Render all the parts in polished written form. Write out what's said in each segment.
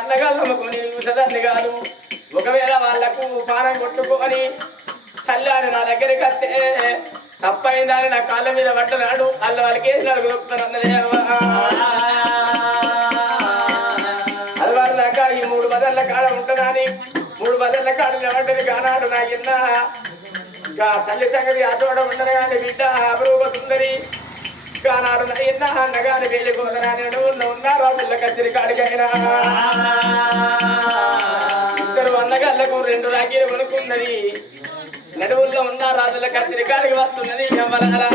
అన్నగాళ్ళమ్మకొని ముసదాన్ని కాదు ఒకవేళ వాళ్లకు పానం కొట్టుకొని చల్లాని నా దగ్గరికి వస్తే తప్పైందని నా కాళ్ళ మీద పట్టనాడు వాళ్ళ వాళ్ళకి ఏది నడుగుతాను అన్నదే అలవారు దాకా ఈ 3 బదళ్ళ కాడ ఉంటున్నాని 3 బదళ్ళ కాడ నిలబడ్డది కానాడు నా ఇన్న ఇంకా తల్లి సంగతి అచోడ ఉండరు కానీ బిడ్డ అపరూప సుందరి కానాడు నా ఇన్న అన్నగాని వెళ్ళిపోతున్నాను ఉన్నారు ఆ పిల్ల కచ్చిరి కాడికైనా ఇద్దరు అన్నగాళ్ళకు 2 రాఖీలు కొనుక్కున్నది నడువుల్లో ఉన్న రాజుల కచ్చిరి కాడికి వస్తున్నది ఎవరలా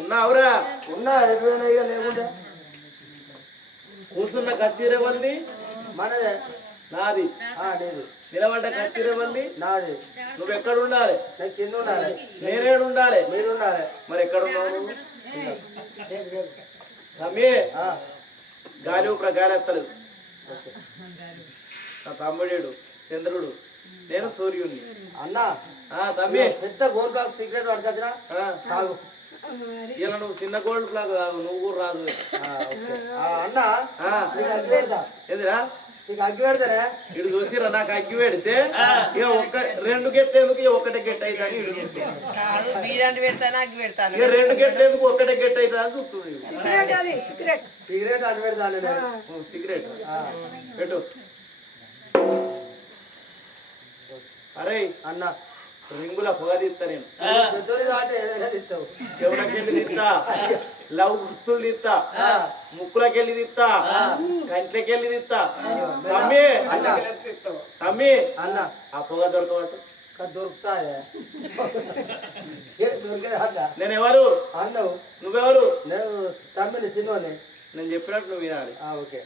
ఉన్నావురా ఉన్నా ఎప్పుడైనా ఇక లేకుండా కూర్చున్న కచ్చీరే వంది మనదే నాది నిలబడ్డ కచ్చీరే వంది నాది నువ్వు ఎక్కడ ఉండాలి నేను కింద ఉండాలి నేనేడు ఉండాలి మీరు ఉండాలి మరి ఎక్కడ ఉన్నావు తమ్మి గాలి ఊపిరి గాలి వస్తలేదు నా తమ్ముడు చంద్రుడు నేను సూర్యుడిని అన్నా తమ్మి పెద్ద గోల్డ్ బ్లాక్ సీక్రెట్ పట్టుకొచ్చినా తాగు ఇలా నువ్వు చిన్న గోల్డ్ బ్లాక్ తాగు నువ్వు కూడా రాదు అన్నా ఎదురా నీకు అగ్గి పెడతారా ఇడు చూసిరా నాకు అగ్గి పెడితే ఇక 2 గెట్టేందుకు ఇక 1 గెట్ అవుతా అని ఇక 2 గెట్టేందుకు 1 గెట్ అవుతా అని చూస్తుంది సిగరెట్ అని పెడతాను సిగరెట్ పెట్టు అరే అన్న రింగుల పొగ తీస్తా నేను ఎవరికెళ్ళి తీస్తా లవ్ గుర్తులు తీస్తా ముక్కులకెళ్ళి తీస్తా కంట్లకెళ్ళి తీస్తా తమ్మి తమ్మి అన్న ఆ పొగ దొరకబట్టు దొరుకుతా నేను ఎవరు అన్నవు నువ్వెవరు నేను తమ్మిని చిన్నోని నేను చెప్పినట్టు నువ్వు వినాలి ఓకే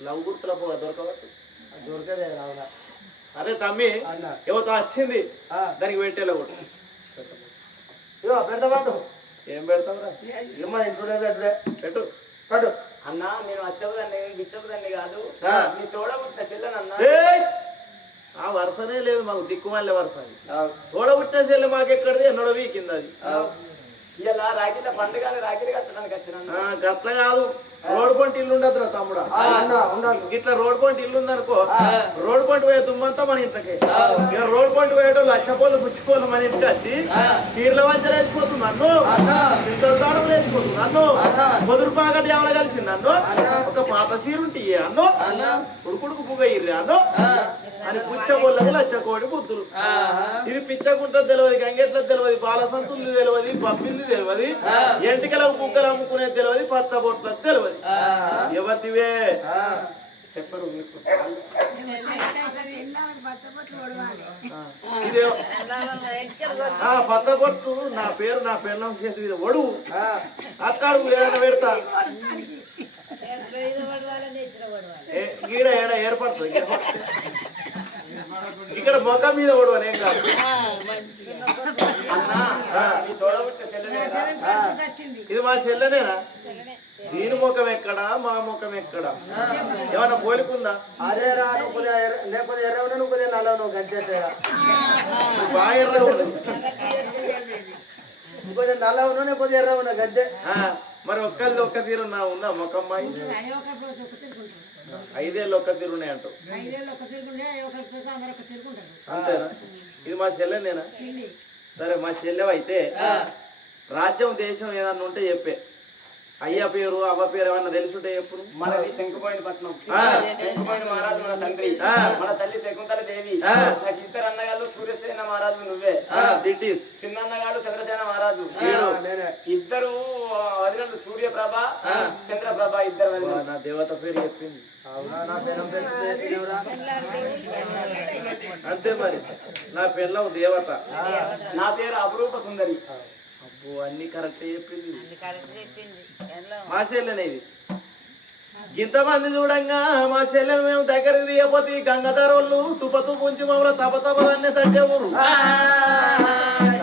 లవ్ గుర్తుల పొగ దొరకబట్టు దొరకదే రావునా అదే తమ్మి యువత వచ్చింది దానికి పెట్టేలా కూడా పెడతాబాటు ఏం పెడతావురా ఏమన్నా ఇంట్లో పెట్టు పెట్టు అన్న నేను వచ్చేదాన్ని గిచ్చదాన్ని కాదు నీ తోడబుట్టిన చెల్లెనన్నా ఆ వరుసనే లేదు మాకు దిక్కుమల్లె వరుస తోడబుట్టిన చెల్లె మాకెక్కడిది ఎన్నడో వీకింది అది ఇలా రాఖీల పండుగ రాఖీలు కట్టడానికి వచ్చిన గట్ల కాదు రోడ్ పంట ఇల్లు ఉండదురా తమ్ముడా ఇట్లా రోడ్ పంట ఇల్లు ఉందనుకో రోడ్ పంట పోయే దుమ్మంతా మన ఇంట్లోకి ఇక రోడ్ పంట పోయేటోళ్ళు లచ్చపోళ్ళు పుచ్చుకోళ్ళు మన ఇంటికి వచ్చి చీరల వంచలు వేసిపోతుంది నన్ను ఇంతలు వేసిపోతుంది నన్ను పొదురు పాకటి ఎవరు కలిసి నన్ను ఒక పాత చీర ఉంటే అన్ను ఉడుకుడుకు పువ్వయ్యి అన్ను అని పుచ్చబోళ్ళకు లచ్చకోడి బుద్ధులు ఇది పిచ్చకుంట తెలియదు గంగెట్ల తెలియదు బాలసంతుంది తెలియదు పప్పింది తెలియదు ఎంటికలకు కుక్కలు అమ్ముకునేది తెలియదు పచ్చబొట్ల తెలియదు ఎవరివే చెప్పరు పచ్చబొట్టు నా పేరు నా పెళ్ళం చేతి మీద ఒడువు అట్టాడు ఏదైనా పెడతా గీడ ఏడ ఏర్పడుతుంది ఇక్కడ మొక్క మీద ఒడవని ఏం కాదు ఇది మా చెల్లెనేనా దీని ముఖం ఎక్కడా మా ముఖం ఎక్కడా ఏమన్నా పోలికుందా అరే రా లేకపోతే ఎర్రవన నువ్వు నల్ల నువ్వు గద్దె బాగా ఎర్ర ఇంకొంచెం నల్ల ఉన్నా లేకపోతే ఎర్ర ఉన్నా గద్దె మరి ఒక్కరిది ఒక్క తీరు నా ఉందా మొక్కమ్మాయి 5 ఏళ్ళు ఒక్క తీరు ఉన్నాయి అంటావు అంతేనా ఇది మా చెల్లెనేనా సరే మా చెల్లెవైతే రాజ్యం దేశం ఏదన్నా ఉంటే చెప్పే అయ్య పేరు అవ్వ పేరు ఏమన్నా తెలుసుంటే ఎప్పుడు మనది శంకుపోయిన పట్నం శంకుపోయిన మహారాజు మన తండ్రి మన తల్లి శకుంతల దేవి నాకు ఇద్దరు అన్నగాళ్ళు సూర్యసేన మహారాజు నువ్వే చిన్న అన్నగాడు చంద్రసేన మహారాజు ఇద్దరు వదినలు సూర్యప్రభ చంద్రప్రభ ఇద్దరు నా దేవత పేరు చెప్పింది అంతే మరి నా పిల్లవు దేవత నా పేరు అపురూప సుందరి అబ్బో అన్ని కరెక్ట్ చెప్పింది మా చెల్లెనేది ఇంతమంది చూడంగా మా చెల్లెలు మేము దగ్గరికి తీయపోతే గంగాధరోళ్ళు తుపతు పుంచి మమ్మల్ని తపతపదన్నే తట్టే ఊరు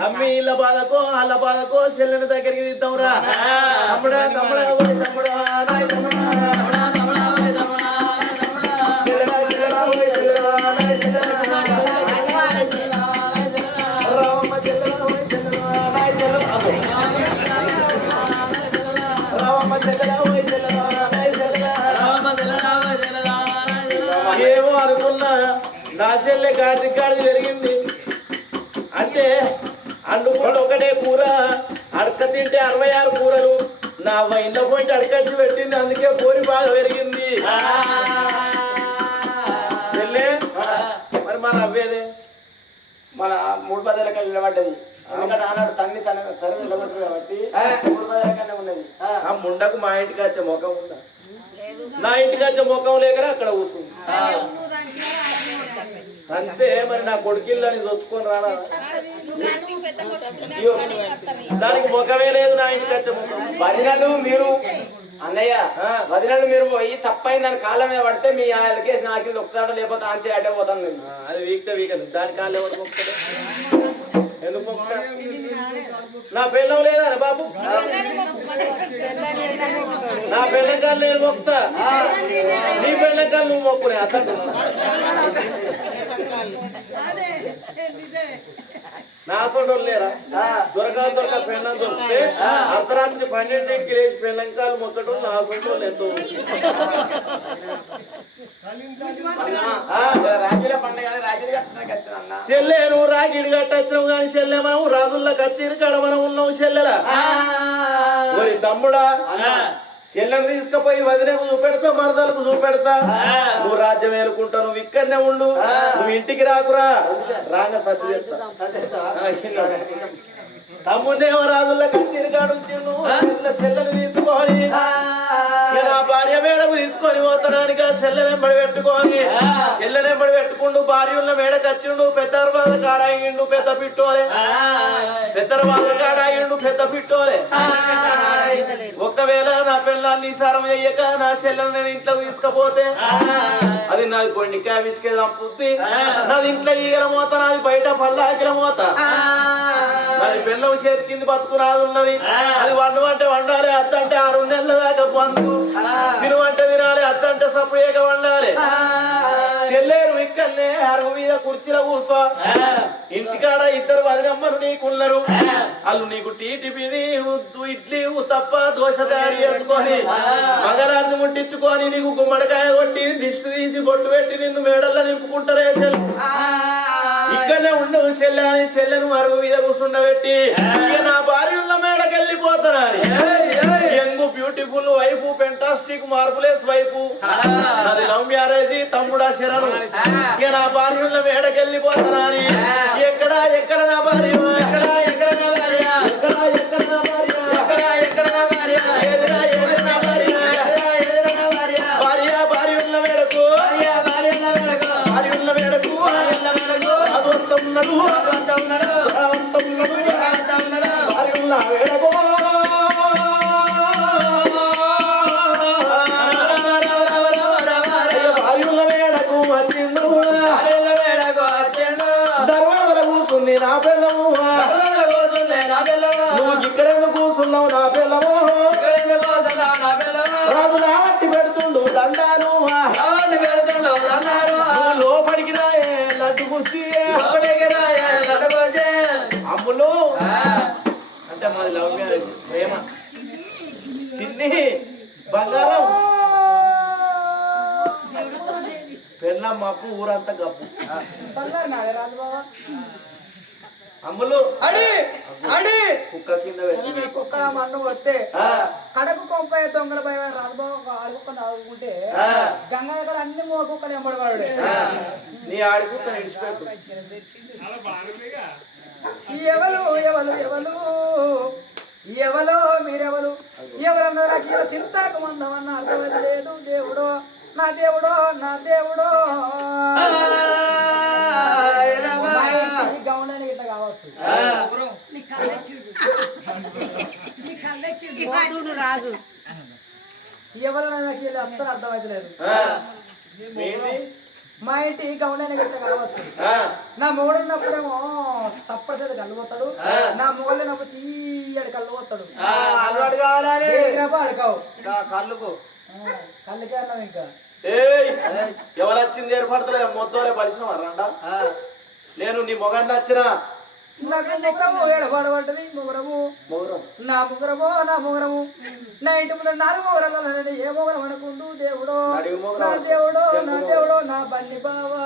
తమ్మి ఇళ్ళ బాధకో వాళ్ళ బాధకో చెల్లెని దగ్గరికి తీద్దాంరా తమ్ముడా తమ్ముడా తమ్ముడా ఏమో అనుకున్నా నా చెల్లె గాడి జరిగింది అంటే అండుకుంటే ఒకటే కూర అడక తింటే 66 కూరలు నా ఇంట్లో పోయి అడకచ్చి పెట్టింది అందుకే కోరి బాగా పెరిగింది చెల్లె మరి మన అవ్వేదే మన 3 పదాలకి నిలబడ్డది ఎందుకంటే ఆనాడు తన్ని తన నిలబడ్డారు కాబట్టి 3 పదాలకనే ఉన్నది ఆ ముండకు మా ఇంటికి వచ్చే ముఖం ఉందా నా ఇంటికి వచ్చే ముఖం లేకరా అక్కడ కూర్చుంది అంతే మరి నా కొడుకిల్లని చొచ్చుకొని రానా దానికి ముఖమే లేదు నా ఇంటికి వచ్చే ముఖం వదినలు మీరు అన్నయ్య వదినలు మీరు పోయి తప్పైంది దాని కాళ్ళ మీద పడితే మీ కేసు నాకు ఒక్కదాడో లేకపోతే ఆన్సే అడ్డే పోతాను నేను అది వీకదు దాని కాళ్ళు ఎవరు మొక్కుతాడు ఎందుకు మొక్కుతా నా పెళ్ళం లేదా బాబు నా పెళ్ళం కాళ్ళు నేను మొక్కుతా నీ పెళ్ళం కాళ్ళు నువ్వు మొక్కునే అతను నా సొంటోళ్ళు లేరా దొరక పెళ్ళం దొరికితే అర్ధరాత్రి 12ంటికి లేచి పెళ్ళంకాలు మొక్కటం నా సొంటోళ్ళు ఎంతో చెల్లె నువ్వు రాగిడి కట్టొచ్చినావు కానీ చెల్లె మనం రాజుల్లో కచ్చిరి కాడ మనం ఉన్నావు చెల్లెలా మరి తమ్ముడా చెల్లెను తీసుకుపోయి వదిలేకు చూపెడతా మరదలకు చూపెడతా నువ్వు రాజ్యం ఏలుకుంటా నువ్వు ఇక్కడనే ఉండు నువ్వు ఇంటికి రాకురా రాగా సత్తి చెప్తా తమ్ముడేమో రాజుల్లో కచ్చిరి కాడు చెల్లెని తీసుకొని నా భార్య మేడకు తీసుకొని పోతానానికి ఆ చెల్లెనెంబడి పెట్టుకొని చెల్లెనెంబడి పెట్టుకుంటూ భార్య ఉన్న మేడ కచ్చిండు పెద్దరవాద కాడాయిండు పెద్ద పిట్టోలే పెద్దరవాద కాడాయిండు పెద్ద పిట్టోలే ఒక్కవేళ నా పిల్లల్ని సారం చెయ్యక నా చెల్లెలు నేను ఇంట్లో తీసుకపోతే అది నాది పొండికాయ విసికే చంపుద్ది నాది ఇంట్లో ఈగల మోత నాది బయట పల్లాకిల మోత నాది పిల్లం చేతి కింది బతుకు రాదు ఉన్నది అది వండమంటే వండాలి అత్త అంటే 6 నెలల దాకా పండు తినమంటే తినాలి అత్త అంటే సపరేక వండాలి చెల్లేరు ఇక్కడనే అరుగు మీద కుర్చీలో కూర్చో ఇంటికాడ ఇద్దరు వదినమ్మలు నీకున్నారు వాళ్ళు నీకు టీటిపిది ఇడ్లీ తప్ప దోశ తయారు చేసుకొని మగరాన్ని ముట్టించుకొని నీకు గుమ్మడికాయ కొట్టి దిష్టి తీసి బొట్టు పెట్టి నిన్ను మేడల్లో నింపుకుంటారే చెల్లి ఇక్కడనే ఉండవు చెల్లె అని చెల్లెను అరుగు మీద కూర్చుండబెట్టి ఇక నా భార్య ఉన్న మేడకెళ్ళిపోతానని యంగ్ బ్యూటిఫుల్ వైపు ఫెంటాస్టిక్ మార్పులేస్ వైపు అది లవ్ మ్యారేజ్ తమ్ముడా శరణు ఇక నా భార్య ఉన్న మేడకెళ్ళిపోతానని ఎక్కడ నా భార్య భార్య ఉన్న మేడకు దర్వాజల కూర్చుంది నా పిల్లము నువ్వు ఇక్కడ కూర్చున్నావు నా పిల్లము రాజు నాటి పెడుతుండు దండాను లోపలికి రాయే లడ్డు కుర్చీ అమ్ములు అంటే మాది లవ్ మ్యారేజ్ ప్రేమ చిన్ని బంగారం పెళ్ళ మాకు ఊరంతా గప్పు అమ్ములు అడి అడి కుక్క కింద పెట్టి కుక్కల మన్ను వస్తే కడకు కొంపై దొంగల భయ రాజబాబు ఆడుకుని ఆడుకుంటే గంగా దగ్గర అన్ని మో కుక్కలు ఎంబడవాడు నీ ఆడి కుక్క ఇడిచిపెట్టు ఎవరు ఎవరు ఎవరు ఎవలో మీరెవరు ఎవరన్నా నాకు ఇలా చింతకు మందమన్న అర్థమైతే లేదు దేవుడో నా దేవుడో నా దేవుడో గౌండానికి ఇట్లా కావచ్చు రాజు ఎవరన్నా నాకు ఇలా అస్సలు అర్థమైతే లేదు మా ఇంటి గౌండానికి ఇట్లా కావచ్చు నా మొగుడు ఉన్నప్పుడేమో సప్పటి కళ్ళుపోతాడు నా మొగలు లేనప్పుడు తీయడు కళ్ళుపోతాడు అడకావు కళ్ళుకు కళ్ళకే అన్నావు ఇంకా ఎవరు వచ్చింది ఏర్పడతలే మొత్తం పరిశ్రమ రండా నేను నీ మొగాన్ని వచ్చిన నాకు ముగ్గురము ఏడబడబడ్డది ముగ్గురము నా ముగ్గురము నా ముగ్గురము నా ఇంటి ముందు 4 ముగ్గురలు ఏ ముగ్గురం అనుకుందు దేవుడో నా దేవుడో నా దేవుడో నా బన్ని బావా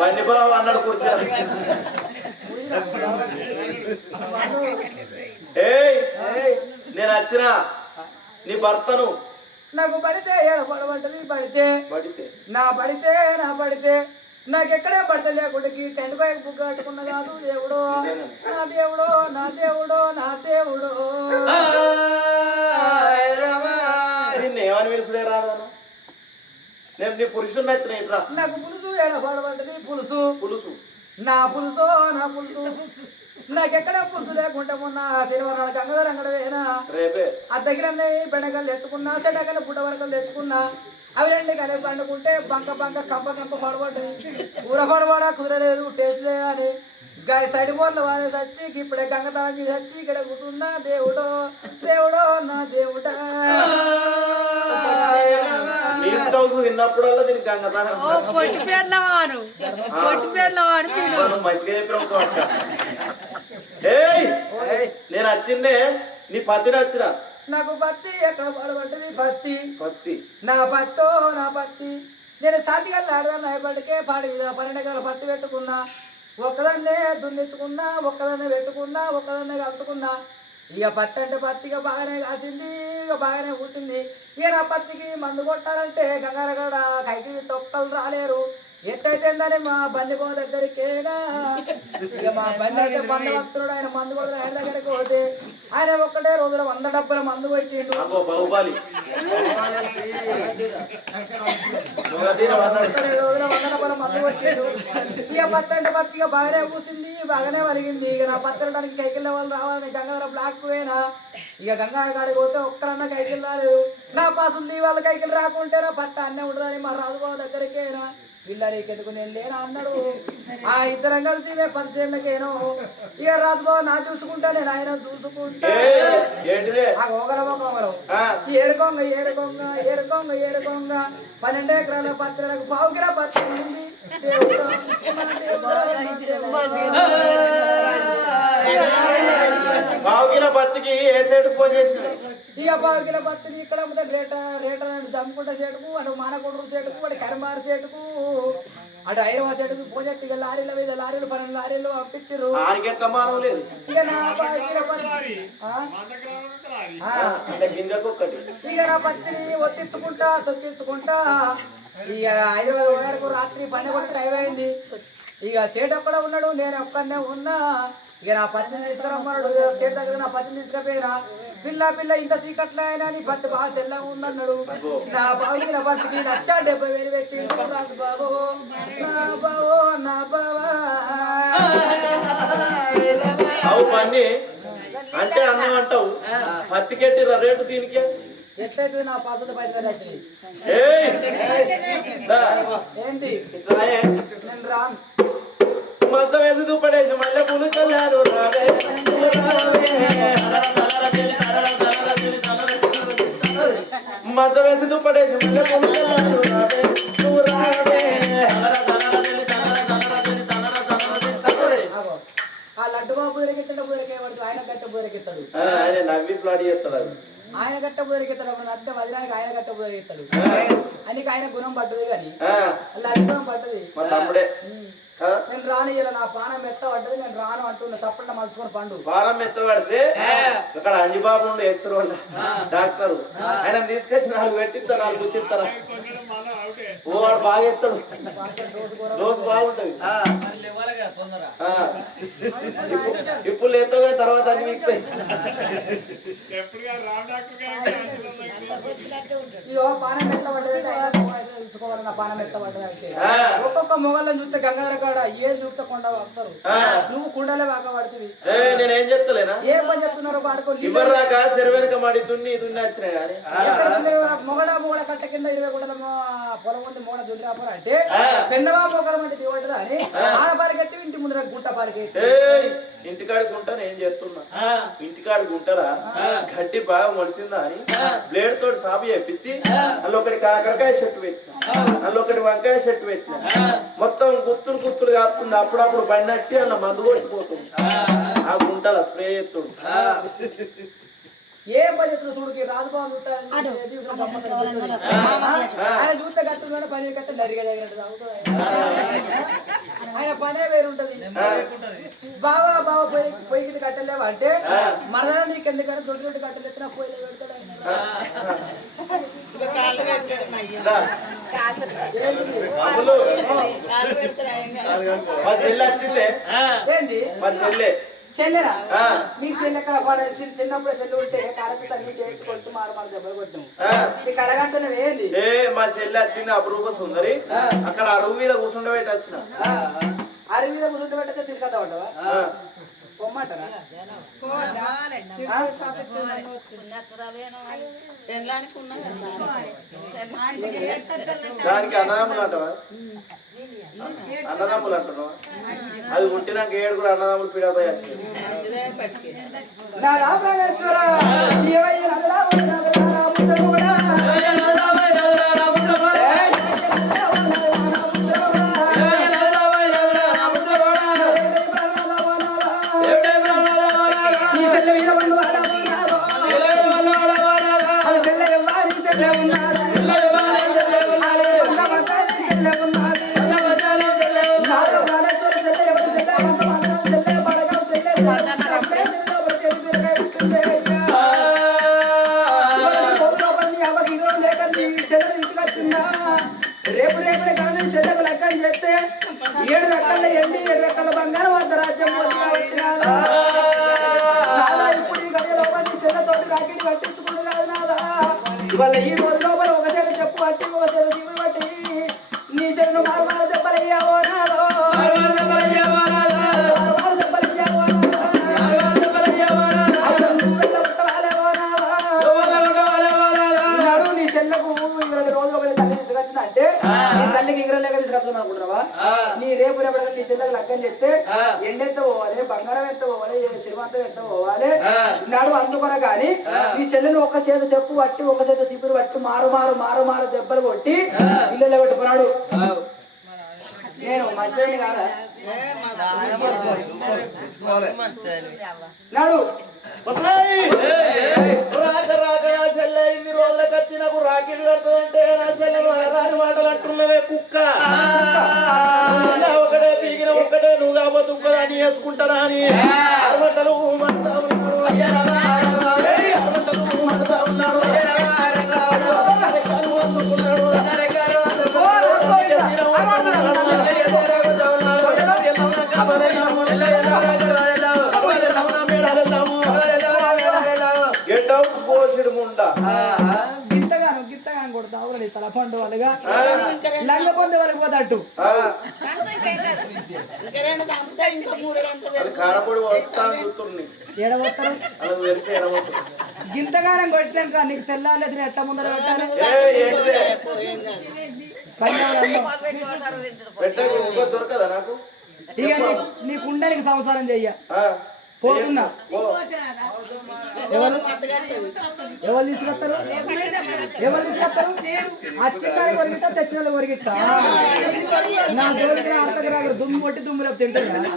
బండి బావ అన్నాడు కూర్చో నేను వచ్చిన నీ భర్తను నాకు పడితే ఏడబడబడ్డది పడితే నా పడితే నాకెక్కడే పడితే లేకుండా టెంట్ కోయకు బుక్ కట్టుకున్న కాదు దేవుడో నా దేవుడో నా దేవుడో నా దేవుడో నిన్ను ఏమని పిలుచుడే రాదా నేను నీ పురుషుని నచ్చిన ఇట్లా నాకు పులుసు ఏడబడబడ్డది పులుసు నా పులుసు నాకెక్కడ పులుసు లేకుంటే మొన్న శనివారం నాడు గంగాధర అంగడి వేనా ఆ దగ్గర బెండకాయలు తెచ్చుకున్నా చెడ్డకాయలు బుడ్డ వరకలు తెచ్చుకున్నా అవి 2 కలిపి పండుకుంటే బంక కంప పడబడ్డది కూర కూరలేదు టేస్ట్ లేదు అని సైడ్ బోర్లు వాడే చచ్చి ఇప్పుడే గంగతనం చేసి వచ్చి ఇక్కడ కూర్చున్నా దేవుడో దేవుడో నా దేవుడా విన్నప్పుడల్లా దీనికి గంగతనం నేను వచ్చిందే నీ పత్తిని వచ్చిన నాకు పత్తి ఎక్కడ పడబడ్డది పత్తి నా పత్తి నేను సాటికల్లా ఆడదాన్ని అయిపడికే పాడి మీద 12 ఎకరాల పత్తి పెట్టుకున్నా ఒక్కదాన్నే దున్నించుకున్నా ఒక్కదాన్నే పెట్టుకున్నా ఒక్కదాన్నే కలుపుకున్నా ఇక పత్తి అంటే పత్తిగా బాగానే కాసింది ఇక బాగానే కూర్చుంది ఇక నా పత్తికి మందు కొట్టాలంటే గంగారగడ కైకి తొక్కలు రాలేరు ఎట్టయితే మా బండి పో దగ్గరికేనా ఇక మా బండి అయితే బండి భక్తుడు ఆయన మందు కొడుతున్న ఆయన దగ్గరికి పోతే ఆయన ఒక్కటే రోజుల 100 డబ్బుల మందు కొట్టిండు 100 డబ్బుల మందు కొట్టిండు ఇక పత్తి అంటే పత్తిగా బాగానే కూర్చుంది బాగానే వలిగింది ఇక నా పత్తడానికి కైకిళ్ళ వాళ్ళు రావాలని గంగాధర బ్లాక్ పోయినా ఇక గంగాధర కాడికి పోతే ఒక్కరన్నా కైకిలు రాలేదు నా పాసులు వాళ్ళ కైకిలు రాకుంటే నా పత్తి అన్నే ఉంటుందని మా రాజుబాబు దగ్గరికేనా పిల్లలకి ఎందుకు నేను లేనా అన్నాడు ఆ ఇద్దరం కలిసి మేము 10 ఏళ్ళకేను ఇక రాజుబాబు నా చూసుకుంటా నేను ఆయన చూసుకుంటా ఆ ఓగరం ఏరుకొంగ 12 ఎకరాల పత్రులకు 1/2 కిలో పత్తి ఉంది పత్తికి ఏ సైడ్ ఫోన్ చేసిన ఇక 1/2 కిలో పత్తిని ఇక్కడ రేట దమ్ముకుంట చేటుకు అటు మానకొండ్రు చేటుకు అటు కరిమారు చేటుకు అటు హైదరాబాద్ చేటుకు పోతే ఇక లారీల మీద లారీలు 12 లారీలు పంపించారు ఇక నా 1/2 కిలో ఇక నా పత్తిని ఒత్తించుకుంటా తొక్కించుకుంటా ఇక హైదరాబాద్ వరకు రాత్రి 12 అయిపోయింది ఇక చేటు ఒక్కడ ఉన్నాడు నేను ఒక్కనే ఉన్నా ఇక నా పత్తిని తీసుకురమ్మన్నాడు చేటు దగ్గర నా పత్తిని తీసుకుపోయినా పిల్ల ఇంత సీకట్ల అయినా నీ పత్తి బాగా తెల్లగా ఉందన్నాడు నా బాబుకి నా పత్తికి నచ్చా 70,000 పెట్టి రాజు బాబు నా బావా పన్ని అంటే అన్నం అంటావు పత్తికెట్టి రేటు దీనికి ఎట్లయితే నా పాత్ర పైసలు వచ్చినాయి ఏంటి నేను రాను మొత్తం వేసి దుప్పడేసి మళ్ళీ పులు చల్లారు మొత్తం వేసి దుప్పడేసి మళ్ళీ పులు చల్లారు ఆ లడ్డు బాబు బూరెకెత్తాడు బూరెకేవాడు ఆయన గట్ట బూరెకెత్తాడు ఆయన నవ్వి ప్లాట్ చేస్తాడు ఆయన గట్ట బూరెకెత్తాడు అర్థం వదిలానికి ఆయన గట్ట బూరెకెత్తాడు అని ఆయన గుణం పట్టదు కానీ లడ్డు గుణం పట్టది నేను రాను ఇలా నా పానం మెత్త పడ్డది నేను రాను అంటున్నా తప్పకుండా మలుచుకొని పండు పానం మెత్తబడితే అక్కడ అంజిబాబు ఉండు ఎక్స్రోల్ డాక్టర్ ఆయన తీసుకొచ్చి 4 పెట్టిస్తా 4 గుచ్చిస్తారా ఓ వాడు బాగా ఎత్తాడు డోస్ బాగుంటది ఇప్పుడు లేతో తర్వాత అన్ని మిగుతాయి ఇగో పానం మెత్త పడ్డది తెలుసుకోవాలి నా పానం మెత్త పడ్డది అంటే ఒక్కొక్క మొగళ్ళని చూస్తే గంగాధర కాడ ఏం చూస్తే కొండ వస్తారు నువ్వు కుండలే బాగా పడుతుంది నేనేం చెప్తలేనా ఏం పని చెప్తున్నారు పాడుకో ఇవ్వరు దాకా చెరువెనక మడి దున్ని వచ్చినాయి కానీ మొగడ కట్ట కింద 20 గుంటల పొలం ఉంది మొగడ దున్ని రాపరు అంటే పెండవా మొగల మంది దిగబడ్డదా అని ఆడ పరిగెత్తి ఇంటి ముందర గుంట పరిగెత్తి ఇంటికాడి గుంట నేను చెప్తున్నా ఇంటికాడి గుంటరా గట్టి బాగా మొలిసిందా అని బ్లేడ్ తోటి సాపు చేపించి అందులో ఒకటి కాకరకాయ చెట్టు పెట్టిన అందులో ఒకటి వంకాయ చెట్టు పెట్టిన మొత్తం గుత్తులు కాస్తుంది అప్పుడప్పుడు బండి వచ్చి అలా మందు కొట్టిపోతుంది ఆ గుంటల స్ప్రే చేస్తుడు ఏ పద్ధతులు చూడుకి రాజభవన్ ఆయన చూస్తే కట్టున్నాడు పని కట్ట నరిగా తగినట్టు ఆయన పనే వేరుంటది బావా పొయ్యి కట్టలేవా అంటే మరదా నీకు ఎందుకంటే దొడ్డు కట్టలు ఎత్తినా పొయ్యిలో పెడతాడు మా చెల్లి వచ్చిందే ఏంది మా చెల్లె చెల్లెరా మీ చెల్లి ఎక్కడ చిన్నప్పుడు చెల్లి ఉంటే కాలకి తల్లి చేసి కొట్టు మారు దెబ్బలు కొట్టాము మీకు అడగంటున్నావు ఏంది మా చెల్లి వచ్చింది అపురూప సుందరి అక్కడ అరువు మీద కూర్చుండబెట్టి వచ్చిన అరువు మీద కూర్చుండబెట్టే తీసుకొద్దా ఉంటావా పొమ్మంటారా దానికి అన్నదమ్ములు అంటావా అన్నదమ్ములు అంటున్నావా అది పుట్టినాక 7 అన్నదమ్ములు పీడపై వచ్చింది రేపు కానీ చెల్లెకు లెక్కలు చేస్తే 7 లెక్కల ఎండి 7 లెక్కల బంగారం వద్ద రాజ్యం ఇప్పుడు ఈ గడియలో చెల్లెతోటి రాకిడి పట్టించుకుని నాదా ఇవాళ ఈ రోజు లోపల ఒక చెల్ల చెప్పు పట్టి ఒక చెల్ల జీవులు పట్టి నీ చెల్లు మారు దెబ్బలయ్యావో నాదో నీ చెల్లకు 20 రోజులు తల్లి తీసుకొచ్చిందంటే నీ తల్లికి ఇంగ్రం లేక తీసుకొచ్చుకున్నా అనుకుంటున్నావా నీ రేపు రేపటి నీ చెల్లెకు లగ్గం చెప్తే ఎండెంత పోవాలి బంగారం ఎంత పోవాలి శ్రీమంతం ఎంత పోవాలి నాడు అందుకున్నా కానీ నీ చెల్లెలు ఒక చేత చెప్పు పట్టి ఒక చేత చిపురు పట్టి మారు దెబ్బలు కొట్టి ఇల్లు పెట్టుకున్నాడు నేను మంచిదని కాదా నాడు చెల్లె ఇన్ని రోజులకు వచ్చి నాకు రాకెట్ కడుతుందంటే నా చెల్లె రాని మాటలు అంటున్నవే కుక్క ఒకటే పీగిన ఒక్కటే నువ్వు కాకపోతే ఇంకో అని వేసుకుంటారా అని అరవటలు మంటా ఉన్నాడు గిత్తగాను కొడతా తలపండు వాళ్ళుగా లంగ పొందే వాళ్ళకి పోతాడు గింతగానం కొట్టినాక నీకు తెల్లాలి ఎట్లా ముందర దొరకదా నాకు ఇక నీ కుండలికి సంసారం చెయ్య పోతున్నా ఓ ఎవరు ఎవరు తీసుకొస్తారు ఎవరు తీసుకొస్తారు అచ్చికాయ కొరిగిస్తా తెచ్చిన వాళ్ళు కొరిగిస్తా నా జోలికి అంతకు రాదు దుమ్ము కొట్టి దుమ్ములో తింటున్నా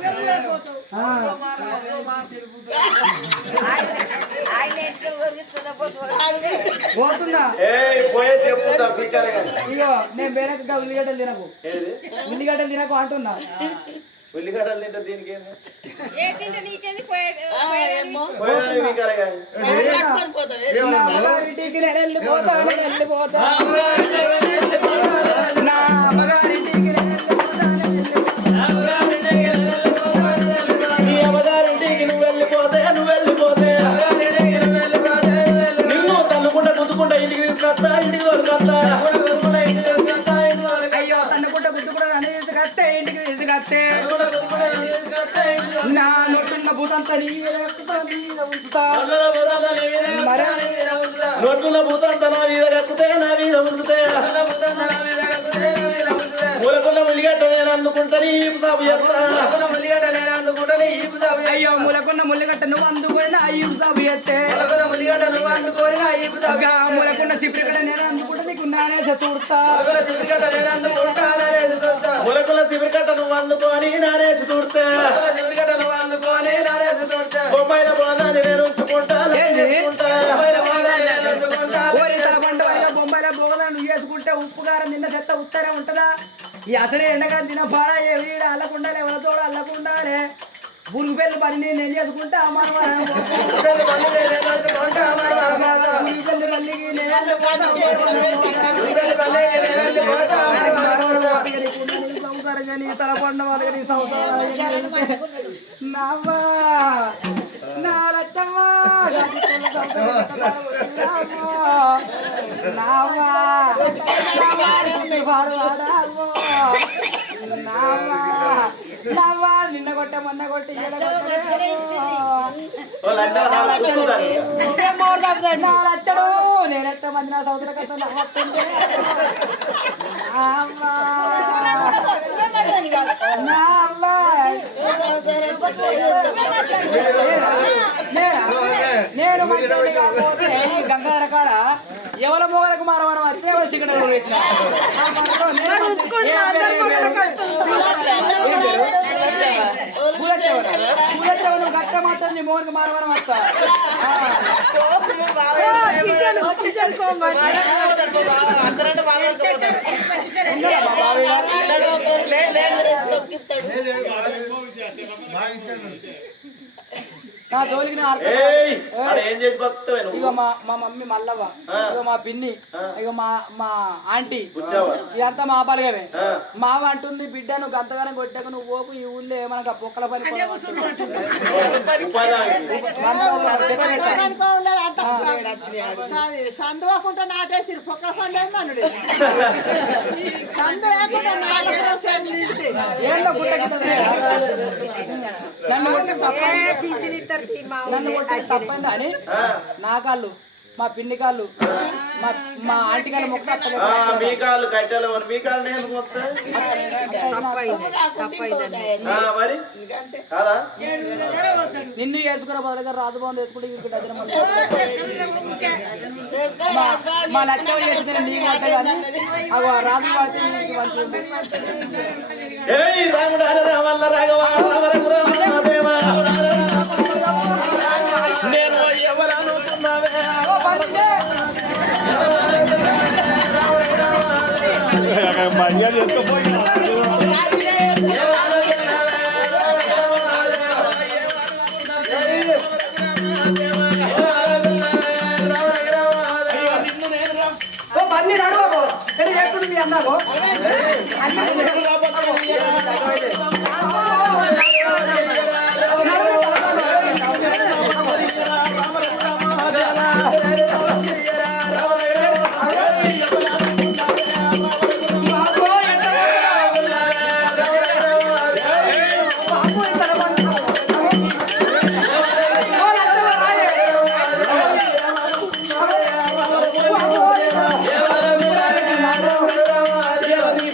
పోతున్నా పోయే చెప్పుతా పీకరగా ఇగో నేను వేరే ఉల్లిగడ్డలు తినకు ఏది ఉల్లిగడ్డలు తినకు అంటున్నా ఉల్లిగడ్డలు తింటే దీనికి పోయేదాన్ని పీకరగా నా మగారింటికి నేను వెళ్ళిపోతాను నా మగారింటికి నీ అమ్మగారింటికి నువ్వు వెళ్ళిపోతే నిన్ను తన్నుకుంటా గుద్దుకుంటా ఇంటికి తీసుకొస్తా ఇంటికి దొరకొస్తా అయ్యో తన్నుకుంట గుద్దుకుంటా నన్ను తీసుకొస్తే ఇంటికి తీసుకొస్తే నా నోటున్న భూతంతా నీ మీద ఉంచుతా నోట్ల భూతంతా నా మీద కక్కుతే నా మీద ఉంచుతే మూలకున్న ఉల్లిగడ్డ నేను అందుకుంటాను ఈ సాగు అయ్యో ములకున్న ముల్లిగట్ట నువ్వు అందుకొని నా ఈపు సాబు ఎత్తే ములకున్న సిప్రిగడ్డ నేను అందుకుంటే నీకు నానేస చూడతా మూలకున్న సిబిరికట్ట నువ్వు అందుకొని నానేసి చూడితే బొమ్మాయిల బోధాన్ని నేను ఉంచుకుంటా బొంబాయిలో బోధన నువ్వు వేసుకుంటే ఉప్పు కారం నిన్న చెత్త ఉత్తరే ఉంటుందా ఈ అసలే ఎండగా తిన పాడ వీడ అల్లకుండా ఎవరితో అల్లకుండానే బురుగు పెళ్ళి పని నేను చేసుకుంటే సంసారం తల పండ వాళ్ళకి నావా నా రచ్చమ్మా నావా నావా నిన్న కొట్ట మొన్న కొట్టి నా రచ్చడు నేనెట్ట మంది నా సౌదర కథ నవ్వుతుంది నేను గంగాధర కాడ ఎవరి మొగలకు మనం వచ్చే చికెన్ ఇచ్చిన గట్ట మాత్రం నీ మోహన్కి మారవరం వస్తా నా జోలికి ఏం చేసి బతుకుతావే నువ్వు? ఇక మా మమ్మీ మల్లవ్వ ఇక మా పిన్ని ఇక మా ఆంటీ కూర్చోవా? ఇదంతా మా బలగమే మావ అంటుంది బిడ్డ నువ్వు గంతగానం కొట్టాక నువ్వు పోపు ఈ ఊళ్ళో ఏమన్నా పొక్కల పని సందువకుండా నాటేసిరు పొక్క పండే మనుడు సందు లేకుండా ఏంటో నన్ను కొట్టి తప్పైందా అని నా కాళ్ళు మా పిన్ని కాళ్ళు మా ఆంటీ కాళ్ళు మొక్క మీ కాళ్ళు కట్టెలు మీ కాళ్ళు ఎందుకు మరి కాదా? నిన్ను వేసుకున్న బదులుగా రాజభవన్ వేసుకుంటే మా లక్ష్యం చేసింది నేను నీకు పట్టే కానీ అవి రాజు పడితే నేను ఎవరు అనుకున్నావే మర్యాద చేసుకోపోయి అన్ని నడవకు ఎక్కడుంది అన్నాకు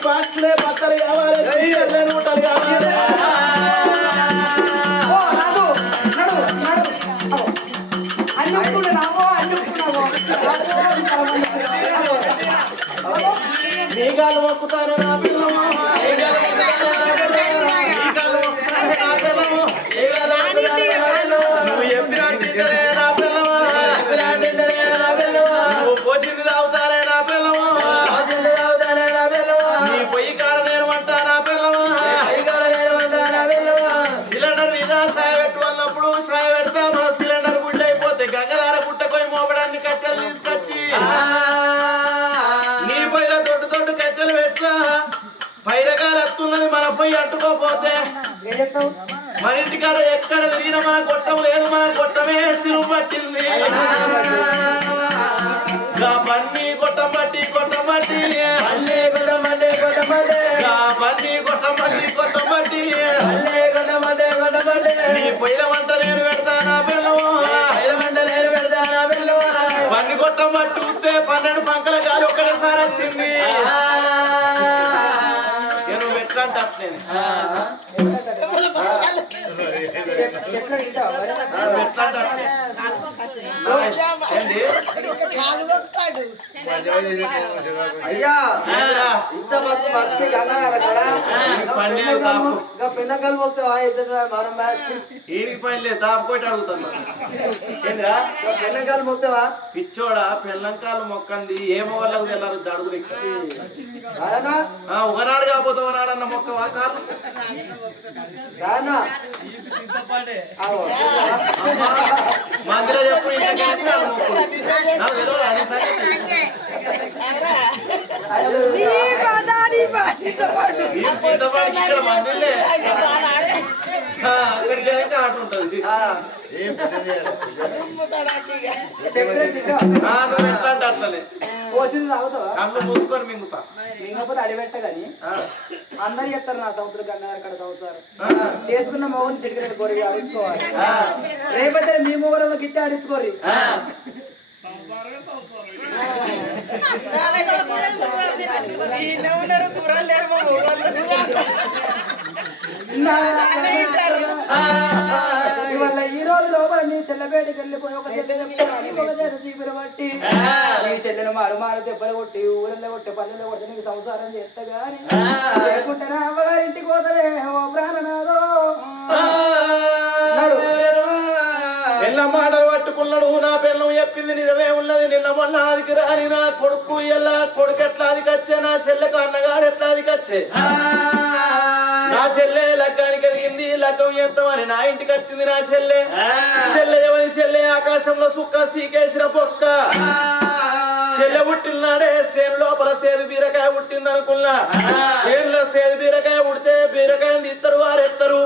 బట్టలు కావాలి కాలు మొక్కుతానే నా పిల్లమా నీ కాలు మొక్కుతానే నా పిల్లము నువ్వు చెప్పినట్టింటనే నా పిల్లమా నువ్వు పోసింది తాగుతానే నా పిల్లమా నీ పొయ్యి కాడ నేను అంటా నా పిల్లమా సిలిండర్ మీద సాయ పెట్టు అన్నప్పుడు సాయ పెడతా మన సిలిండర్ గుడ్డ అయిపోతే గంగధార గుట్టపోయి మోపడాన్ని కట్టెలు తీసుకొచ్చి నీ పొయ్యిలో దొడ్డు దొడ్డు కట్టెలు పెడతా పైరగాలు వస్తున్నది మన పొయ్యి అంటుకోపోతే మన ఇంటికాడ ఎక్కడ తిరిగినా మన గొట్టం లేదు మన గొట్టమే సిలువు పట్టింది బన్నీ గొట్టం బట్టి గొట్టం బట్టి బన్నీ గొట్టం బట్టి నీ పొయ్యిల వంట నేను పెడతా నా పిల్లము బన్నీ గొట్టం బట్టి ఉత్తే 12 పంకల గాలి ఒక్కడేసారి వచ్చింది నేను పెట్టంటే నేను అయ్యా ఇంత మంది పిల్లకాయలు పోతావా మనం ఈడికి పనిలే తాపుకోటి అడుగుతాను ఏంద్రా పిల్లకాయలు పోతావా పిచ్చోడా పెళ్ళంకాలు మొక్కంది ఏ మొగళ్ళకు తెల్లారు అడుగులు ఇక్కడ ఒకనాడు కాకపోతే ఒకనాడు అన్న మొక్కవా కాళ్ళు మందిలో చెప్పు సింతపాడికి ఇక్కడ మందిలే అక్కడికి వెనక ఆట ఉంటుంది నువ్వు ఎట్లా అంటే అట్లనే పోసింది తాగుతావా కళ్ళు మూసుకొని మింగుతా మింగపోతే అడిపెట్ట కానీ అందరు చెప్తారు నా సముద్రం కన్నా అక్కడ చదువుతారు చేసుకున్న మొగని చిటికెట్ కోరి ఆడించుకోవాలి రేపైతే మీ మొగలలో గిట్టి ఆడించుకోరి ఇవాళ ఈ రోజు లోపల నీ చెల్లబేటకి వెళ్ళిపోయి ఒక తీపిన బట్టి నీ చెల్లెను మారు దెబ్బలు కొట్టి ఊరల్లో కొట్టి పల్లెల్లో కొట్టి నీకు సంసారం చేస్తా గాని లేకుంటే నా అమ్మగారింటికి పోతలే ఓ ప్రాణనాదో నిన్న మాటలు పట్టుకున్నాడు నా పిల్లం చెప్పింది నిజమే ఉన్నది నిన్న మొన్న అదికి రాని నా కొడుకు ఎలా కొడుకు ఎట్లా అది కచ్చే నా చెల్లెకు అన్నగాడు ఎట్లా అది కచ్చే నా చెల్లె లగ్గానికి ఎదిగింది లగ్గం ఎత్తమని నా ఇంటికి వచ్చింది నా చెల్లె చెల్లె ఎవరి చెల్లె ఆకాశంలో సుక్క సీకేసిన పొక్క చెల్లె పుట్టినాడే సేను లోపల సేదు బీరకాయ పుట్టింది అనుకున్నా సేనులో సేదు బీరకాయ పుడితే బీరకాయని ఇద్దరు వారెత్తరు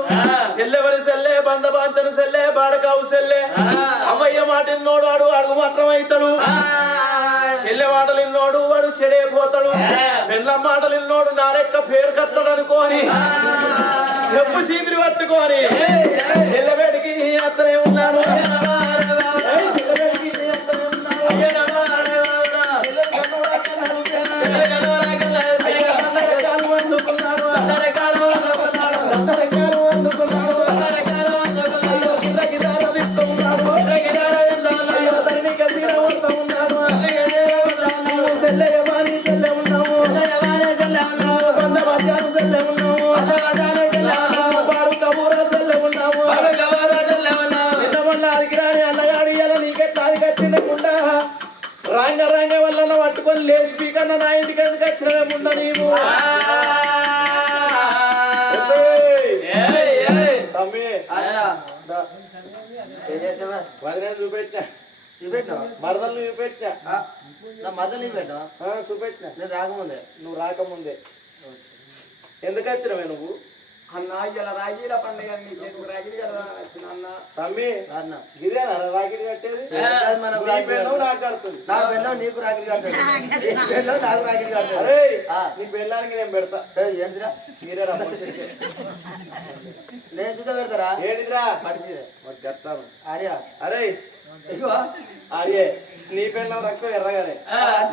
చెల్లెవరి చెల్లె బంధబాంచని చెల్లె బాడకావు చెల్లె అమ్మయ్య మాట ఇన్నోడు వాడు అడుగు మాత్రం అవుతాడు చెల్లె మాటలు ఇన్నోడు వాడు చెడైపోతాడు పెళ్ళ మాటలు ఇన్నోడు నా లెక్క పేరు కత్తడు అనుకోని చెప్పు చీపిరి పట్టుకోని చెల్లెబేడికి అత్తనే ఉన్నాను రంగ వల్ల పట్టుకొని లేచి పీకన్నా నా ఇంటికి ఎందుకు వచ్చినవేముండా నీవు తమ్మి వదిలే చూపెట్టినా మరదలు చూపెట్టినా మదలు పెట్టా చూపెట్టినా నేను రాకముందే నువ్వు రాకముందే ఎందుకు వచ్చినవే నువ్వు అన్న ఇలా రాగిల పండుగ నీ చేతుకు రాగిలి కదా వచ్చిన అన్న తమ్మి ఇదేనా రాగిలి కట్టేది నాకు కడుతుంది నా పెళ్ళం నీకు రాగిలి కట్టాడు నాకు రాగిలి కట్టాడు అరే నీ పెళ్ళానికి నేను పెడతా ఏంటిరా మీరే రా నేను చూద్దా పెడతారా ఏంటిదిరా పడిసిదే మరి కట్టాను ఆర్యా అరే అరే నీ పెళ్ళం రక్తం ఎర్రగానే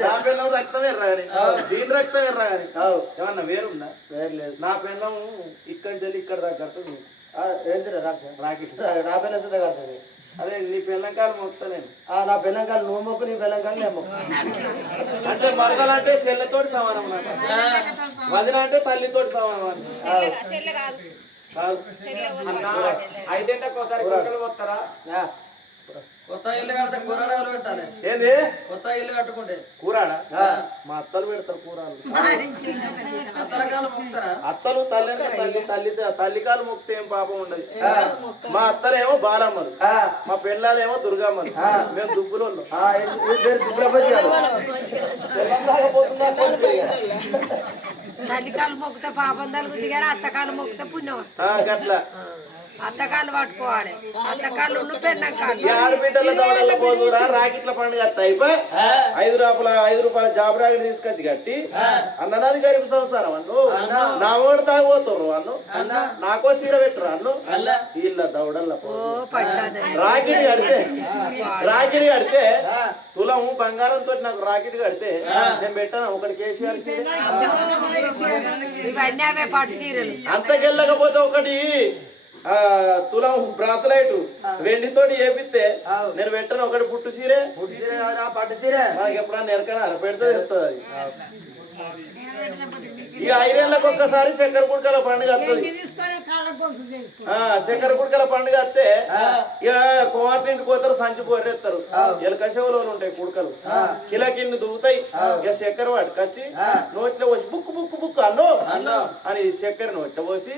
నా పెళ్ళం రక్తం ఎర్రగానే దీని రక్తం ఎర్రగానే ఏమన్నా వేరుందా వేరు లేదు నా పెళ్ళం ఇక్కడి నుంచి ఇక్కడ దాకా కడుతుంది ఏంటిరా రాకెట్ నా పిల్ల ఎంత కడుతుంది అదే నీ పిల్లకాయలు మొక్తా నేను నా పిల్లకాయలు నువ్వు మొక్కు నీ పిల్లకాయలు నేను మొక్కు అంటే మరదలంటే చెల్లెతోటి సమానం అన్నమాట వదిన అంటే తల్లితోటి సమానం కాదు ఐదేంటే ఒకసారి కుక్కలు పోతారా కొత్త ఇల్లు కడితే కూరలు ఎవరు పెట్టాలి ఏంది కొత్త ఇల్లు కట్టుకుంటే కూరాడా మా అత్తలు పెడతారు కూరాలు అత్తరకాలు మొక్కుతారా అత్తలు తల్లి అంటే తల్లి తల్లికాలు మొక్కితే ఏం పాపం ఉండదు మా అత్తలేమో బాలమ్మలు మా పిల్లలేమో దుర్గమ్మలు మేము దుబ్బులోళ్ళు తల్లికాలు మొక్కుతే పాపం తలుగుతుంది కానీ అత్తకాలు మొక్కుతే పుణ్యం గట్లా అత్తకాలు పట్టుకోవాలి అత్తకాలు పెన్నకాలు ఆడబిడ్డల దవడల్లో పోదురా రాకెట్ల పండుగ అయిపోయి 5 రూపాయల జాబ్ రాకెట్ తీసుకొచ్చి కట్టి అన్ననాది గరీబ్ సంసారం అన్ను నా ఓడి తాగిపోతుర్రు అన్ను నాకో సీర పెట్టరు అన్ను వీళ్ళ దవడల్లో రాకెట్ కడితే తులము బంగారంతో నాకు రాకెట్ కడితే నేను పెట్టాను ఒకటి కేసీఆర్ ఇవన్నీ అవే పట్టు చీరలు అంతకెళ్ళకపోతే ఒకటి తులం బ్రాస్లైట్ వెండితోటి చేపిస్తే నేను పెట్టను ఒకటి పుట్టు సీరే పట్టు సీరే మనకి ఎప్పుడన్నా ఎరకనా పెడితే చెప్తుంది అది ఇక 5 ఏళ్ళకి ఒక్కసారి చక్కెర కుడకల పండుగ వస్తుంది చక్కెర కుడకల పండుగ వస్తే ఇక కుమార్తెంటికి పోతారు సంచి పోరెత్తారు ఎలకశవులో ఉంటాయి కుడకలు కిలకిన్ని దువ్వుతాయి ఇక చక్కెర వాటికొచ్చి నోట్లో పోసి బుక్కు బుక్కు బుక్కు అన్ను అని చక్కెర నోట్లో పోసి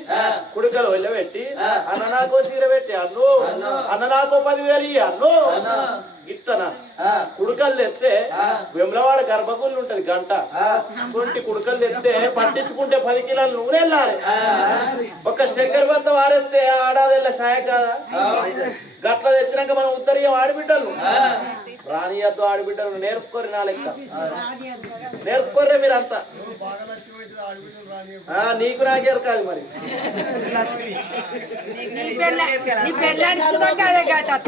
కుడకలు వెళ్ళబెట్టి అన్న నాకో సీర పెట్టి అన్న నాకో 10,000 అన్ను ఇట్టనా కుడకలు తెస్తే వెమ్లవాడ గర్భగుళ్ళు ఉంటది గంట సొంటి కుడకలు తెస్తే పట్టించుకుంటే 10 కిలోలు నూనె వెళ్ళాలి ఒక చక్కెర బత్త వారెత్తే ఆడాదెళ్ళ సాయం కాదా గట్ల తెచ్చినాక మనం ఉత్తరీయం ఆడిబిడ్డలు రానియద్దు ఆడిబిడ్డలు నేర్చుకోరు నా లెక్క నేర్చుకోర్రే మీరంతా నీకు నాకేరు కాదు మరి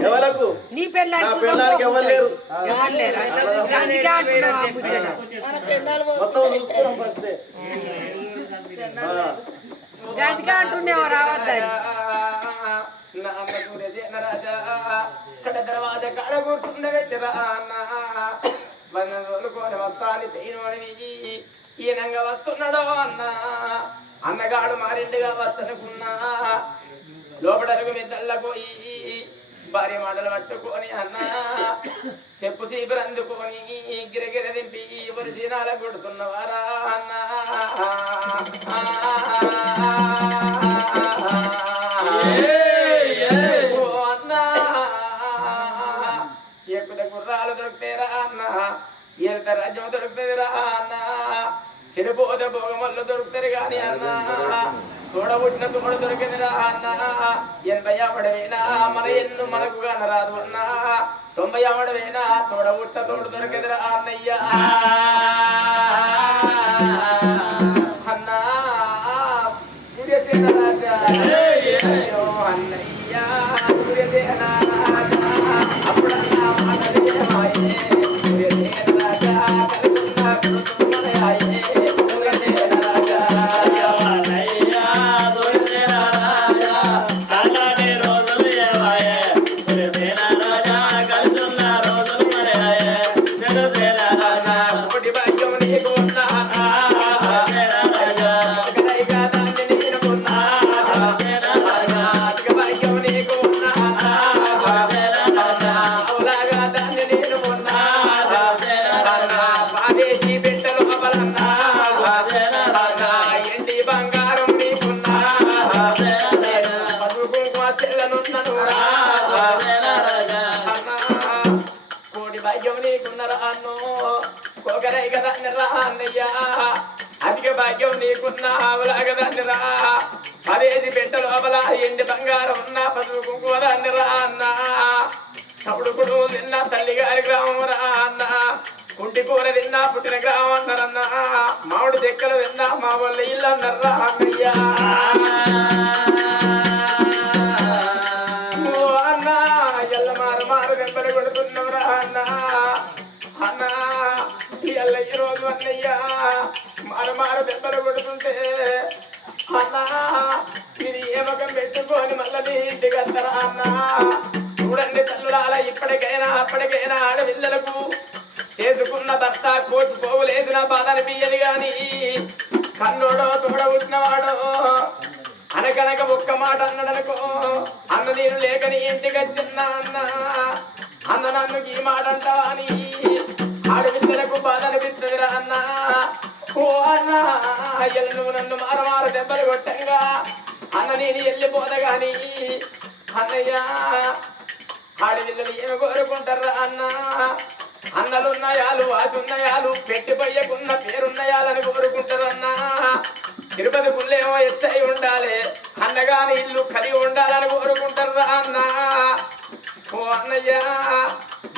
ఎవరకు నీ పెళ్ళానికి ఎవరు లేరు మొత్తం చూసుకున్నాం ఫస్ట్ గంటగా అంటుండేవో రావద్దని కడ దర్వాజ కాడ కూర్చుండబెట్టరా అన్న రోజుకోని వస్తాని తేనోని ఈయనంగా వస్తున్నాడో అన్నగాడు మారిండుగా వచ్చనుకున్నా లోపడరుగు మిద్దళ్ళ పోయి భార్య మాటలు పట్టుకొని అన్న చెప్పు సీపురు అందుకొని గిరగిర దింపి ఎవరు సీనాల కొడుతున్నవారా అన్న ఎక్కుత గుర్రాలు దొరుకుతాయిరా అన్న ఎంత రాజ్యం దొరుకుతుందిరా అన్న చెడిపోతే భోగమల్లు దొరుకుతారు కాని అన్న తోడబుట్టిన తోడ దొరికిందిరా అన్న 80 ఆవిడవేనా మన ఎన్ను మనకు కానరాదు అన్న 90 ఆవిడవేనా తోడబుట్ట తోడు దొరికిందిరా అన్నయ్య అన్నా సూర్యసేన రాజా అన్నయ్య సూర్యసేన రాజా అప్పుడన్నా మాటలేమాయే సూర్యసేన రాజా అధిక భాగ్యం నీకున్న ఆవులాగదాన్ని రా అదేది పెట్ట లోపల ఎండి బంగారం ఉన్నా పసుపు కుంకుమదాన్ని రా అన్న అప్పుడు తిన్నా తల్లి గారి గ్రామం రా అన్న కుంటి కూర తిన్నా పుట్టిన గ్రామం అన్నారన్న మామిడి చెక్కలు తిన్నా మా వాళ్ళ ఇల్లు అన్నారా అన్నయ్యా అన్న ఎల్ల మారు దెబ్బలు కొడుతున్నవరా అన్న అన్న ఎల్ల ఈ రోజు అన్నయ్యా మారు దెబ్బలు కొడుతుంటే అన్నా ఇది ఏమక నమ్మకం పెట్టుకొని మళ్ళీ నీ ఇంటికి వస్తారా అన్న చూడండి తల్లులాల ఇప్పటికైనా అప్పటికైనా ఆడపిల్లలకు చేసుకున్న భర్త కోసుకోలేసిన బాధని బియ్యది గాని కన్నోడో తోడ పుట్టినవాడో అనకనక ఒక్క మాట అన్నాడనుకో అన్న నేను లేక నీ ఇంటికి వచ్చిన అన్న నన్ను ఈ మాట అంటావా అని ఆడపిల్లలకు బాధ అనిపిస్తుందిరా అన్న ఓ అన్న అయ్యలు నువ్వు నన్ను మారు దెబ్బలు కొట్టంగా అన్న నేను వెళ్ళిపోదా గాని అన్నయ్య ఆడపిల్లలు ఏమి కోరుకుంటారా అన్న అన్నలున్నయాలు ఆశున్నయాలు పెట్టిపోయకున్న పేరున్నయాలని కోరుకుంటారన్నా తిరుపతి గుళ్ళేమో ఎచ్చై ఉండాలి అన్నగాని ఇల్లు కలిగి ఉండాలని కోరుకుంటారా అన్న ఓ అన్నయ్య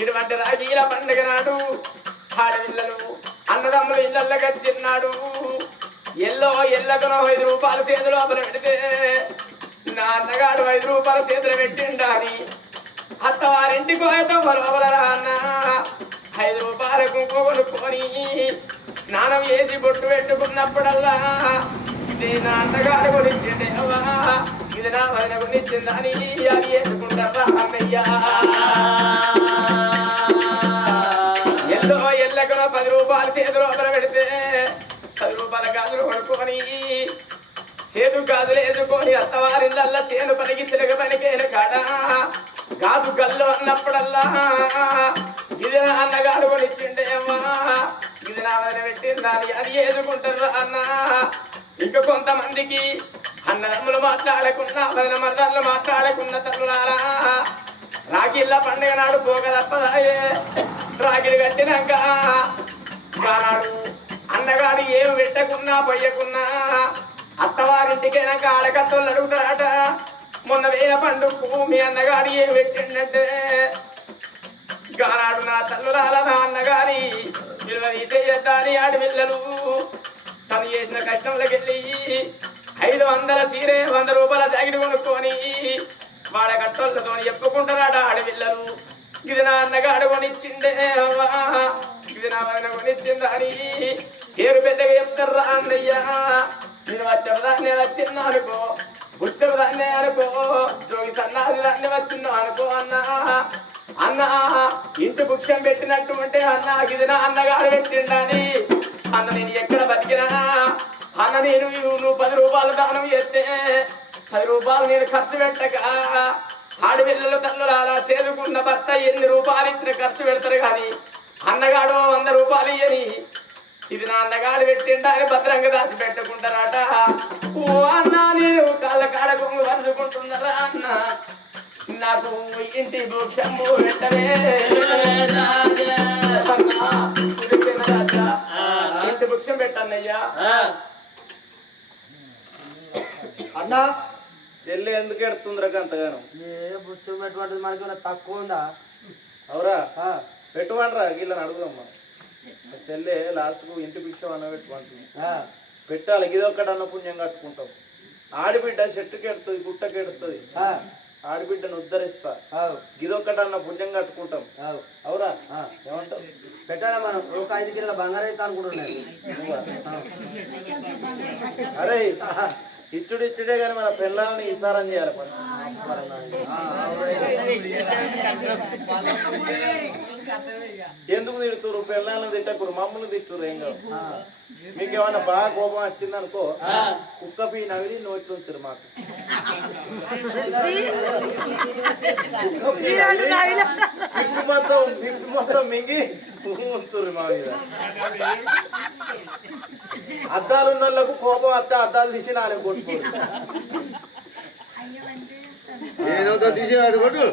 ఇటువంటి రాగీల పండుగ నాడు ఆడపిల్లలు అన్నదమ్ములు ఇళ్ళకి వచ్చిన్నాడు ఎల్లకునో 5 రూపాయలు చేతులు లోపల పెడితే నా అన్నగాడు 5 రూపాయలు చేతులు పెట్టిండాని అత్తవారింటికి పోయేతో లోపల అన్న 5 రూపాయల కుంకు కొనుక్కొని స్నానం చేసి బొట్టు పెట్టుకున్నప్పుడల్లా ఇది నా అన్నగాడు కొనిచ్చిండేవా ఇది నా వదిన కొనిచ్చిందని అది వేసుకుంటారా అన్నయ్యా ఎల్లకునో 10 రూపాయలు చేతులు లోపల పెడితే 10 రూపాయల గాజులు కొనుక్కొని చేదు గాజులు వేసుకొని అత్తవారిళ్ళల్లా చేను పనికి తిరగ పనికేను కాడా గాజు గల్లు అన్నప్పుడల్లా ఇది నా అన్నగాడు కొనిచ్చిండేవా ఇది నా వదిన పెట్టిందని అది వేసుకుంటారు అన్న ఇంకా కొంతమందికి అన్నదమ్ములు మాట్లాడకున్నా వదిన మరదళ్ళు మాట్లాడకున్న తల్లులారా రాఖీళ్ళ పండుగ నాడు పోక తప్పదాయే రాఖీలు కట్టినాక కానాడు అన్నగాడు ఏమి పెట్టకున్నా పొయ్యకున్నా అత్తవారింటికైనాక ఆడకట్టలు అడుగుతారట మొన్న వేల పండుగకు మీ అన్నగాడు ఏమి పెట్టిండంటే గానాడు నా తల్లులాల నా అన్నగారి విలువ తీసేయద్దాని ఆడపిల్లలు తను చేసిన కష్టంలోకి వెళ్ళి 500 సీరే 100 రూపాయల జాకెట్ కొనుక్కొని వాడ కట్టోళ్ళతో చెప్పుకుంటారాట ఆడపిల్లలు ఇది నా అన్నగాడు కొనిచ్చిండే అవ్వా ఇది నా వదిన కొనిచ్చిందా అని పేరు పెద్దగా చెప్తారా అన్నయ్య నేను వచ్చేదాన్ని వచ్చిందా అనుకో బుచ్చదాన్నే అనుకో జోగి సన్నాది దాన్ని వచ్చిందో అనుకో అన్నా ఇంటి బుక్షం పెట్టినట్టు ఉంటే అన్న ఇది నా అన్నగాడు పెట్టిండని అన్న నేను ఎక్కడ బతికినా అన్న నేను నువ్వు 10 రూపాయలు దానం చేస్తే 10 రూపాయలు నేను ఖర్చు పెట్టక ఆడపిల్లలు తల్లులారా చేదుకున్న భర్త ఎన్ని రూపాయలు ఇచ్చిన ఖర్చు పెడతారు కానీ అన్నగాడు 100 రూపాయలు ఇయ్యని ఇది నా అన్నగాడు పెట్టిండా అని భద్రంగా దాచి పెట్టుకుంటారట ఓ అన్న నేను కాళ్ళ కాడ కొంగు వరుచుకుంటున్నారా అన్న నాకు ఇంటి భూక్షము వెంటనే ఇంటి భూక్షం పెట్టన్నయ్యా అన్నా చెల్లి ఎందుకు ఎడుతుందిరా అంతగానో ఏ బుచ్చం పెట్టుబడి మనకి తక్కువ ఉందా అవురా పెట్టుకోండిరా వీళ్ళని అడుగుదమ్మా చెల్లె లాస్ట్కు ఇంటి భిక్షం అన్న పెట్టుకుంటుంది పెట్టాలి ఇదొక్కటి అన్న పుణ్యం కట్టుకుంటాం ఆడిబిడ్డ చెట్టుకి ఎడుతుంది గుట్టకి ఎడుతుంది ఆడిబిడ్డను ఉద్ధరిస్తా ఇదొక్కటి అన్న పుణ్యం కట్టుకుంటాం అవురా ఏమంటావు పెట్టాలి మనం ఒక 5 కిలోల బంగారం అయితే అనుకుంటున్నాను అరే ఇచ్చుడే కానీ మన పిల్లల్ని ఇస్తారని చేయాలి ఎందుకు తిడుతురు పిల్లల్ని తిట్టకురు మమ్మల్ని తిట్టురు ఏం కాదు మీకు ఏమన్నా బాగా కోపం వచ్చిందనుకో కుక్క పీ నవిలి నోట్లు ఉంచారు మాకు మొత్తం మింగి ఉంచురు మా మీద అద్దాలు ఉన్న వాళ్ళకు కోపం అద్దాలు తీసి నానే కొట్టుకోరు తీసేవాడు కొట్టు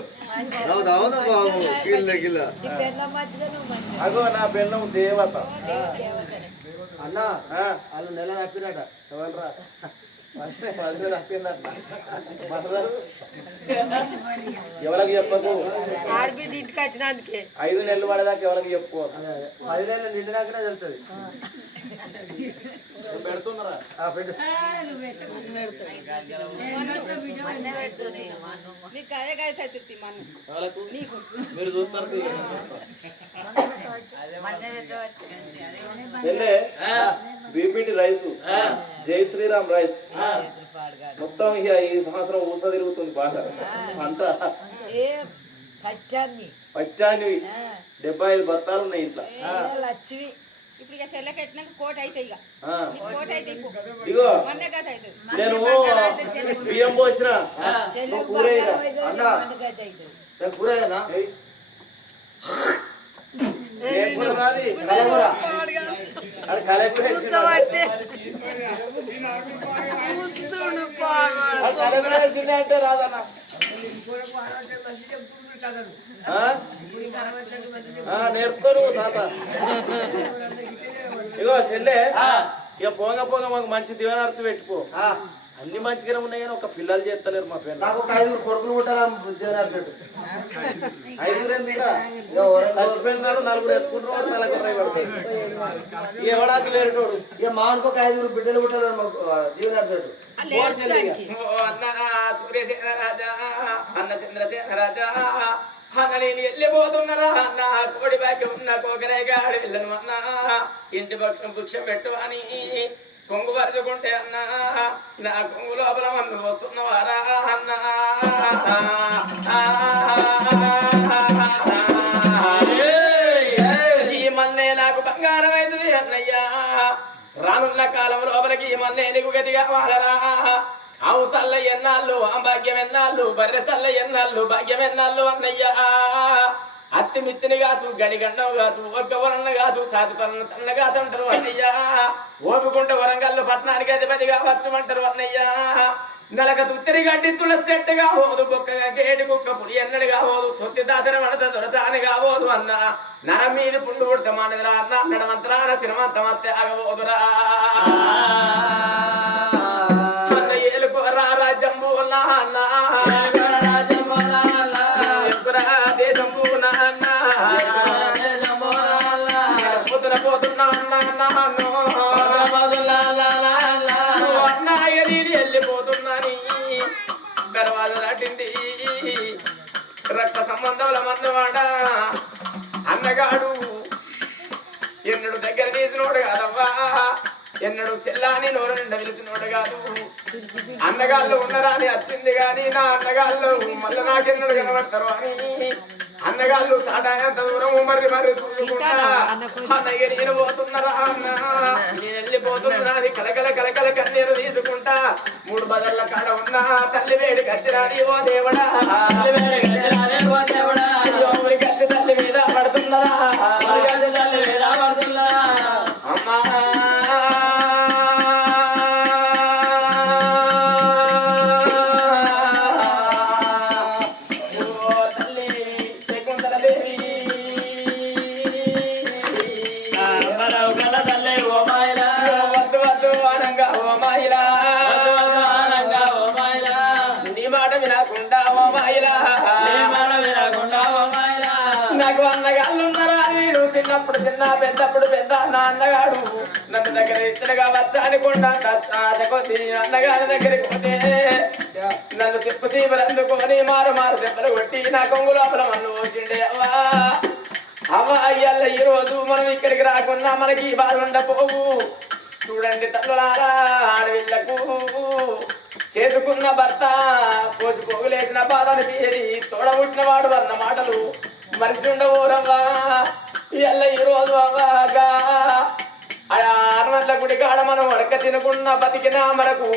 అగో నా బెల్లం దేవత అన్న వాళ్ళు నెల తప్పిరట ఎవరురా తప్పిందట ఎవరికి చెప్పకు ఆడబిడ్డ ఇంటికి వచ్చినందుకే 5 నెలలు పడేదాకా ఎవరికి చెప్పుకోరు 10 నెలలు నిండినాకనే తెలుస్తుంది పెడుతున్నారా పెట్టు మీరు చూస్తారు బీపీటీ రైస్ జై శ్రీరామ్ రైస్ మొత్తం ఇక ఈ సంవత్సరం ఊస తిరుగుతుంది బాగా పంట పచ్చాన్ని 75 బత్తాలు ఉన్నాయి ఇంట్లో. ఇప్పుడు ఇక చెల్లెకి ఎట్టినాక కోట అయితే ఇక కోట అయితే ఇగో మొన్నే కథ అవుతుంది నేను బియ్యం పోసిన కూర కూరనా అంటే రాదన్న నేర్చుకోరు తాత. ఇగో చెల్లె ఇక పోంగ పోంగ మాకు మంచి దివానార్థం పెట్టుకో. అన్ని మంచిగానే ఉన్నాయి కానీ ఒక పిల్లలు చేస్తలేరు మా పిల్లలు. నాకు 5 కొడుకులు పుట్టాలని ఉద్యోగాలు పెట్టు. 5 ఎందుకు చచ్చిపోయినాడు 4 ఎత్తుకుంటున్నాడు తలకొర్రై పడతాడు. ఎవడాది వేరేటోడు ఇక మామూలుగా ఒక 5 బిడ్డలు పుట్టాలని మాకు దీవెనాలు పెట్టు. అన్న సూర్యసేన రాజా అన్న చంద్రసేన రాజా అన్న నేను వెళ్ళిపోతున్నారా అన్న కోడి బాకి ఉన్న కోకరాయిగా వెళ్ళను అన్న ఇంటి పక్కన భిక్షం పెట్టు అని కొంగు పరుచుకుంటే అన్న నా కొంగు లోపల మమ్మీ వస్తున్నవారా అన్న ఈ మన్నే నాకు బంగారం అవుతుంది అన్నయ్యా రానున్న కాలం లోపలికి ఈ మన్నే నీకు గతిగా వాడరా ఆవు సల్ల ఎన్నాళ్ళు భాగ్యం ఎన్నాళ్ళు బర్రె సల్ల ఎన్నాళ్ళు భాగ్యం ఎన్నాళ్ళు అన్నయ్యా అత్తి మిత్తిని కాసు గడిగండం కాసు ఒక్క వరన్న కాసు ఛాతి పరన్న తన్న కాసు అంటారు అన్నయ్యా ఓపుకుంటే వరంగల్లు పట్టణానికి అధిపతి కావచ్చుమంటారు అన్నయ్యా నెలక తుచ్చరి గడ్డి తులసి చెట్టు కావోదు కుక్కగా గేటి కుక్క పుడి ఎన్నడు కావోదు సొత్తి దాసరం అడత దొరసాని కావోదు అన్న నర మీద పుండు పుడతమానదిరా అన్న నడమంత్రాన సినిమంతమత్తే ఆగబోదురా అన్న ఏలుకోరా రాజ్యంబు అన్న దేశంబు అన్న పోతున్న పోతున్నా అన్న వెళ్ళిపోతున్నాని దర్వాజ దాటింది రక్త సంబంధాల మన్నవాడ అన్నగాడు ఎన్నడు దగ్గర తీసినోడు కాదవ్వా ఎన్నడు చెల్లాని నోరు నిండా పిలిచినోడు కాదు అన్నగాళ్ళు ఉన్నరా అని వచ్చింది కానీ నా అన్నగాళ్ళు మళ్ళీ నాకెన్నడు కనబడతారు అని అన్నగాళ్ళు సాటాయంత దూరం మరి చూసుకుంటా అన్నయ్య నేను పోతున్నారా అన్న నేను వెళ్ళిపోతున్నా అని కలకల కలకల కన్నీరు తీసుకుంటా 3 బజర్ల కాడ ఉన్నా తల్లి వేడి గచ్చిరాని ఓ దేవుడా గచ్చి తల్లి మీద పడుతున్నదా అమ్మా నాకు అన్నగాళ్ళు ఉన్నారా నేను చిన్నప్పుడు చిన్న పెద్దప్పుడు పెద్ద నా అన్నగాడు నన్ను దగ్గర ఇచ్చడగా వచ్చా అనుకుంటా కొద్ది అన్నగారి దగ్గరికి పోతే నన్ను చెప్పు చీపలు అందుకొని మారు మారు దెబ్బలు కొట్టి నా కొంగు లోపల మన్ను పోసిండే అవ్వ అయ్యల్ల ఈ రోజు మనం ఇక్కడికి రాకున్నా మనకి ఈ బాధ ఉండపోవు చూడండి తల్లులారా ఆడవిళ్లకు చేసుకున్న భర్త పోసి పోగులేసిన బాధని పేరి తోడబుట్టిన వాడు అన్న మాటలు మరిచి ఉండబోరవ్వా ఇయ్యల్ల ఈ రోజు అవ్వగా అన్నట్ల గుడి కాడ మనం వడక తినకుండా బతికినా మనకు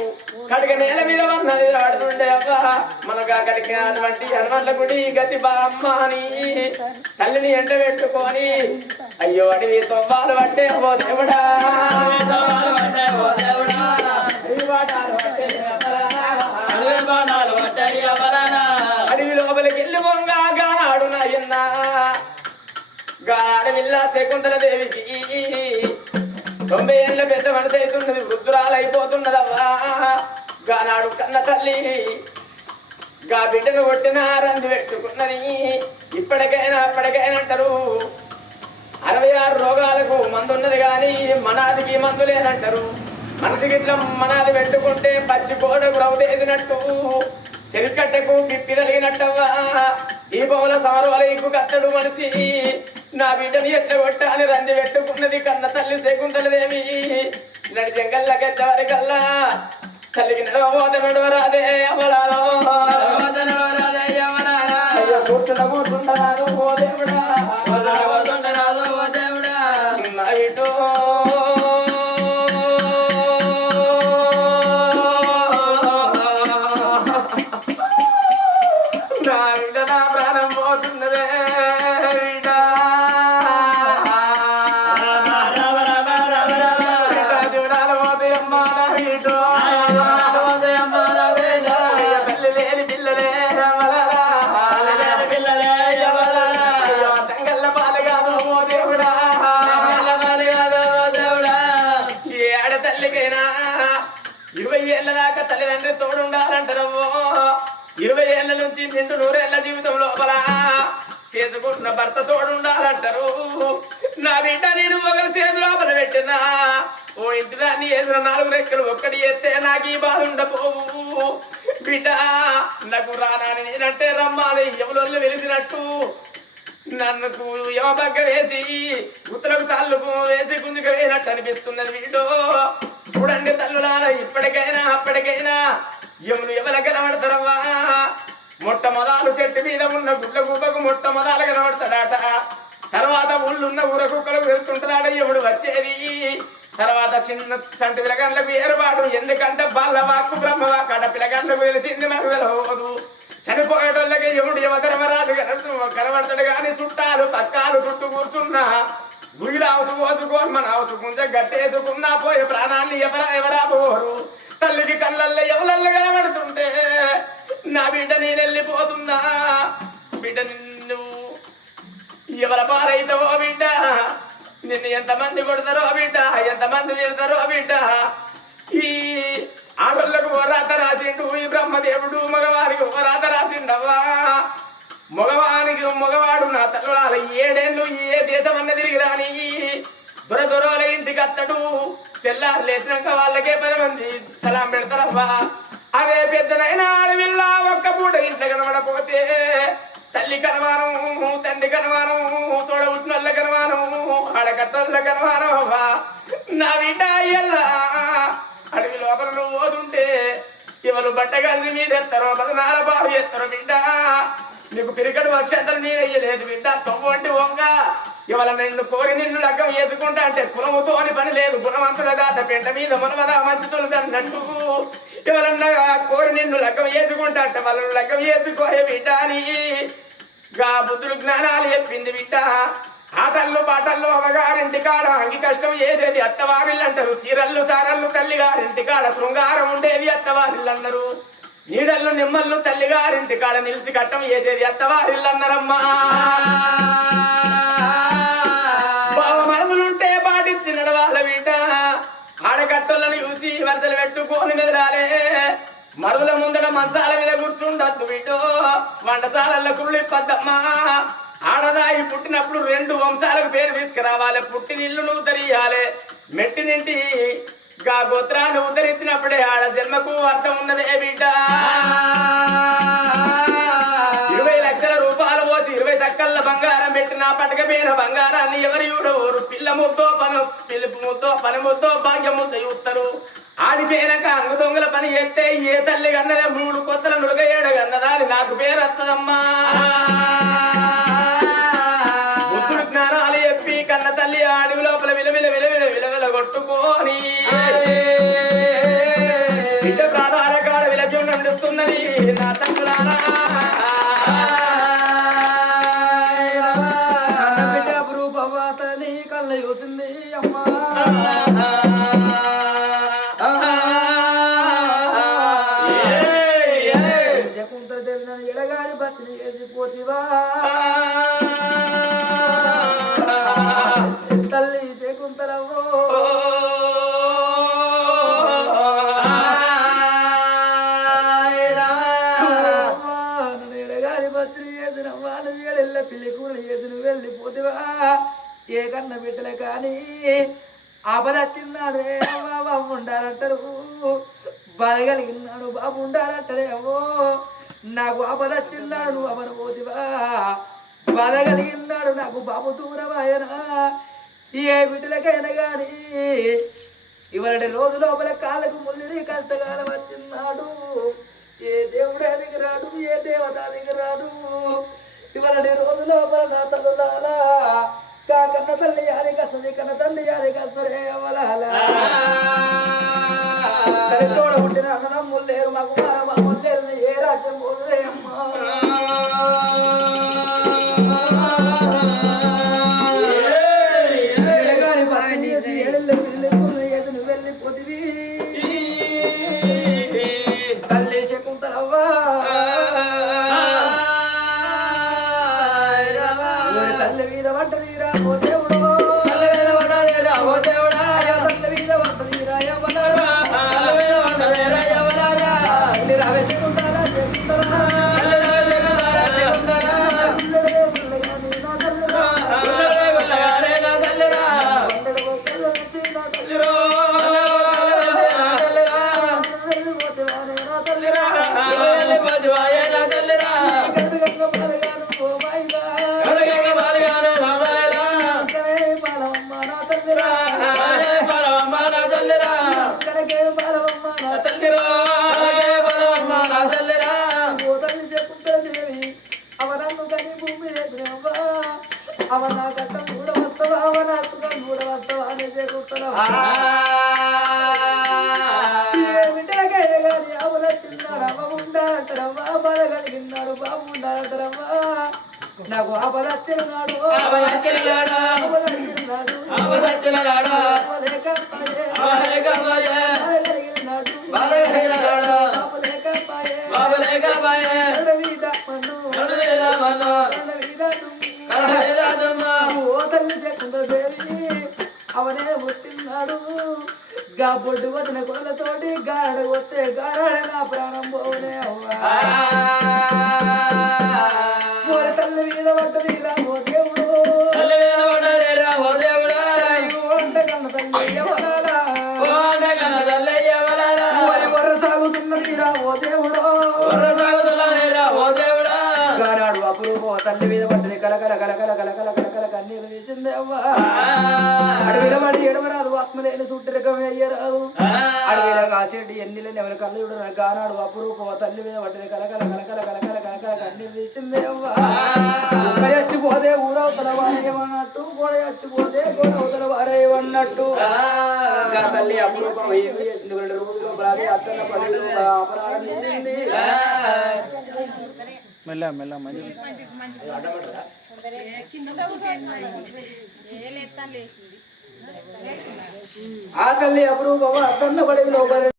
కడిగ నేల మీద వన్నది ఆడుతుండే అవ్వా మనకు ఆ కడిగిన అటువంటి హనుమట్ల గుడి గతి బామ్మ అని తల్లిని ఎండ పెట్టుకొని అయ్యో అడివి తొవ్వాలు పట్టే ఓ దేవుడా అడవి లోపలికి వెళ్ళి పొంగా నాడు నాయన్న గాడవిల్లా శకుంతల దేవికి 90 ఏళ్ళ పెద్ద మనసు అవుతున్నది వృద్ధురాలు అయిపోతున్నదవ్వా గానాడు కన్న తల్లి గా బిడ్డను కొట్టిన రంది పెట్టుకున్నది ఇప్పటికైనా అప్పటికైనా అంటారు 66 రోగాలకు మందు ఉన్నది కానీ మనాదికి మందు లేదంటారు మనసుకి ఇట్లా మనాది పెట్టుకుంటే పచ్చి గోడకు రవ్వేసినట్టు చెరికట్టకు పిప్పి కలిగినట్టవ్వా ఈ బొమ్మల సమరవాల ఇంకు కత్తడు మనిషి నా బిడ్డని ఎట్లా కొట్టాని రంది పెట్టుకున్నది కన్న తల్లి శకుంతలదేవి నడి జంగల్లా గెచ్చవారి కల్లా తల్లికి నడవబోత నడవరాదే అమలాలో అయ్యో కూర్చుండరాదు ఓ దేవుడా నా ఇటో నా బిడ్డ నా ప్రాణం పోతున్నదే తల్లిదండ్రి తోడుండాలంటారవ్వో 20 ఏళ్ల నుంచి నిండు 100 ఏళ్ల జీవితం లోపల చేసుకుంటున్న భర్త తోడుండాలంటారు. నా బిడ్డ నేను ఒకరి చేతి లోపల పెట్టినా ఓ ఇంటి దాన్ని వేసిన 4 రెక్కలు ఒక్కటి వేస్తే నాకు ఈ బాధ ఉండపోవు. బిడ్డ నాకు రానాని నేనంటే రమ్మాలి ఎవరు వెలిసినట్టు నన్ను యమబగ్గ వేసి ఉత్తరకు తల్లుకు వేసి గుంజుకు వేసినట్టు అనిపిస్తున్నది. వీడో చూడండి తల్లులారా, ఇప్పటికైనా అప్పటికైనా యములు ఎవరు కనబడతారవ్వా. మొట్టమొదలు చెట్టు మీద ఉన్న గుడ్ల గుబ్బకు మొట్టమొదలు కనబడతాడట. తర్వాత ఊళ్ళున్న ఊర కుక్కలు వెళ్తుంటదాట యముడు వచ్చేది. తర్వాత చిన్న సంటి పిల్లగాండ్లకు ఏర్పాటు, ఎందుకంటే బాలవాక్కు బ్రహ్మవాక్కు అట పిల్లగాండ్లకు తెలిసింది మనకు తెలవదు. చనిపోయేటోళ్ళకి యముడు యమధర్మరాజు కనబడతాడు కానీ చుట్టాలు పక్కాలు చుట్టూ కూర్చున్నా గుడిలో అవసు పోసుకోని మన అవసు ముందే గట్టేసుకున్నా పోయే ప్రాణాన్ని ఎవరా పోరు. తల్లికి కళ్ళల్లో ఎవరల్లో కనబడుతుంటే నా బిడ్డ నేను వెళ్ళిపోతున్నా. బిడ్డ నిన్ను ఎవర పారైతావో బిడ్డ, నిన్ను ఎంతమంది కొడతారో బిడ్డ, ఎంతమంది తిడతారో బిడ్డ. ఈ ఆడోళ్ళకు ఓ రాత రాసిండు ఈ బ్రహ్మదేవుడు, మగవారికి ఓ రాత రాసిండవ్వా. మగవాడు నా తల్లాల 7 ఏళ్ళు ఏ దేశం అన్న తిరిగి రాని దొరల ఇంటికి అత్తడు. తెల్లారు లేచినాక వాళ్ళకే 10 మంది సలాం పెడతారవ్వా. అదే పెద్దనైనా అడవిల్ల ఒక్క పూట ఇంట్లో కనబడపోతే తల్లి కనవానం, తండ్రి కనవానం, తోడ ఉట్టినోళ్ళ కనవానం, ఆడకట్టోళ్ళ కనవానం అవ్వా. నా బిడ్డ అయ్యల్లా అడవి లోపల నువ్వు పోతుంటే ఎవరు బట్ట కలిసి మీద ఎత్తారో 14 బారు ఎత్తారో బిడ్డ. నీకు పిరికడు అక్షంతలు నేనయ్యలేదు బిడ్డ. తొవ్వంటి వంగ ఇవాళ నిన్ను కోరి నిన్ను లగ్గం వేసుకుంటా అంటే కులముతో అని పని లేదు. గుణవంతుల దాత పెంట మీద మునమదా మంచి తులసి అన్నట్టు ఇవాళ కోరి నిన్ను లగ్గం వేసుకుంటా అంటే వాళ్ళను లగ్గం వేసుకోయే బిడ్డ అని గా బుద్ధుడు జ్ఞానాలు చెప్పింది బిడ్డ. ఆటల్లో పాటల్లో అవగారింటి కాడ అంగి కష్టం చేసేది అత్తవారిల్లు అంటారు. చీరళ్ళు సారళ్ళు తల్లిగారింటి కాడ శృంగారం ఉండేది అత్తవారిల్లు అన్నారు. నీడళ్ళు నిమ్మళ్ళు తల్లిగారింటి కాడ నిలిచి కట్టం చేసేది అత్తవారిల్లు అన్నారమ్మా. బావ మనసులుంటే పాటించి నడవాల బిడ్డ. ఆడకట్టలను చూసి వరుసలు పెట్టుకొని మెదరాలే. మరుదుల ముందర మంచాల మీద కూర్చుండద్దు బిడ్డో, వంటసాలల్లో కుళ్ళిప్పద్దమ్మా. ఆడదాయి పుట్టినప్పుడు 2 వంశాలకు పేరు తీసుకురావాలి. పుట్టినిల్లు నువ్వు తెరియాలి, మెట్టినింటి గా గోత్రాన్ని ఉద్ధరించినప్పుడే ఆడ జన్మకు అర్థం ఉన్నదే బిడ్డ. 20 లక్షల రూపాయలు పోసి 20 తక్కల్ల బంగారం పెట్టిన పటకపోయిన బంగారాన్ని ఎవరు చూడవరు. పిల్ల ముద్దో పిలుపు ముద్దో పని ముద్దో భాగ్యం ముద్ద చూస్తారు. ఆడిపోయినాక అంగు దొంగల పని చేస్తే ఏ తల్లి కన్నదే 3 కొత్తల నుడగ 7 కన్నదా అని నాకు పేరు వస్తుందమ్మా. బుద్ధుడు జ్ఞానాలు చెప్పి కన్న తల్లి అడవి లోపల విలవిల కొట్టుకోని బిడ్డ ప్రాధాల కాడ విలజు నడుస్తున్నది నా తండ్రులారా. బిడ్డ రూపవ్వ తల్లి కళ్ళ చూసింది అమ్మా. శకుంతల తెలిసిన ఎడగాని బతిని వేసిపోతివా తల్లి శకుంతలవ్వో. ఎడగాని బతిని చేసిన వాళ్ళు ఏడెళ్ళ పిల్లి కూరలు చేసి నువ్వు వెళ్ళిపోతివా. ఏ కన్న బిడ్డలే కానీ ఆపద వచ్చిన్నాడే బాబు ఉండాలంటారు, బాధ కలిగినాడు బాబు ఉండాలంటారే. అవ్వో నాకు ఆపద వచ్చిన్నాడు నువ్వు అమర పోతివా. బాధ కలిగినాడు నాకు బాబు దూరమాయనా. ఏ బిడ్డలకైనా కానీ ఇవాళ రోజు లోపల కాళ్ళకు ముల్లిరి కష్టకాలం వచ్చిన్నాడు ఏ దేవుడు అదికి రాడు ఏ దేవత అదికి రాడు ఇవాళ రోజు లోపల నా తల్లులాలా కన్న తల్లి యారి కస్తది కన్న తల్లి యారి కస్తరే అవలాలా తోడ పుట్టిన అన్నదమ్ములు లేరు మాకు మామూలు లేరు ఏ రాజ్యం పోదురే అమ్మా వెళ్ళిపోతివి తల్లి శకుంతలవ్వ తల్లి మీద పడ్డదిరా ఓ దేవుడు తల్లి మీద పడ్డదిరా ఓ దేవుడా తల్లి మీద పడ్డదిరా ఎవలారా తల్లి మీద పడ్డదిరా ఎవలారా తల్లి రావే శకుంతల శకుంతల తల్లి రావే శకుంతల అవనా గడ్డ మూడ వస్తావా అవనా మూడ వస్తావా అని చెప్తున్నా బిడ్డలకైనా అవుల తిన్నాడు అమ్మ ఉండాలంటారమ్మా బాధ కలిగినాడు బాబు ఉండాలంటారమ్మా నాకు ఆపదచ్చినాడు అవనే పుట్టినాడు గా బొడ్డు వచ్చిన కొలతోటి గాడ వస్తే గాడ నా ప్రాణం పోనే అవ్వా తల్లి మీద పడ్డది రా ఓ దేవుడు తల్లి మీద పడ్డది రా ఓ దేవుడు కన్న తల్లి ఎవరాలా తల్లి ఎవరాలా వర సాగుతున్నది రా ఓ దేవుడు వర సాగుతున్నది రా ఓ దేవుడా గానాడు అపురూపం తల్లి మీద పడ్డది కలకల కలకల కలకల కలకల కన్నీరు తీసింది అవ్వా అడవిలో పడి ఎడవరాదు ఆత్మలేని చుట్టరికం అయ్యరాదు అడవిలో కాసేటి ఎన్నిలని ఎవరి కళ్ళు చూడరు గానాడు అపురూపం తల్లి మీద పడ్డది కలకల కలకల కలకల కలకల కన్నీరు తీసింది అవ్వా చచ్చిపోతే ఊరవతల వారేమన్నట్టు గోడ చచ్చిపోతే గోడవతల వారేమన్నట్టు తల్లి అపురూపం ఏమి చేసింది 2 రోజులు బాధ అత్తన పడి అపరాధం చేసింది మెల్ల మెల్ల మంచి ఆ తల్లి అపురూపం అత్తన్న పడి లోపల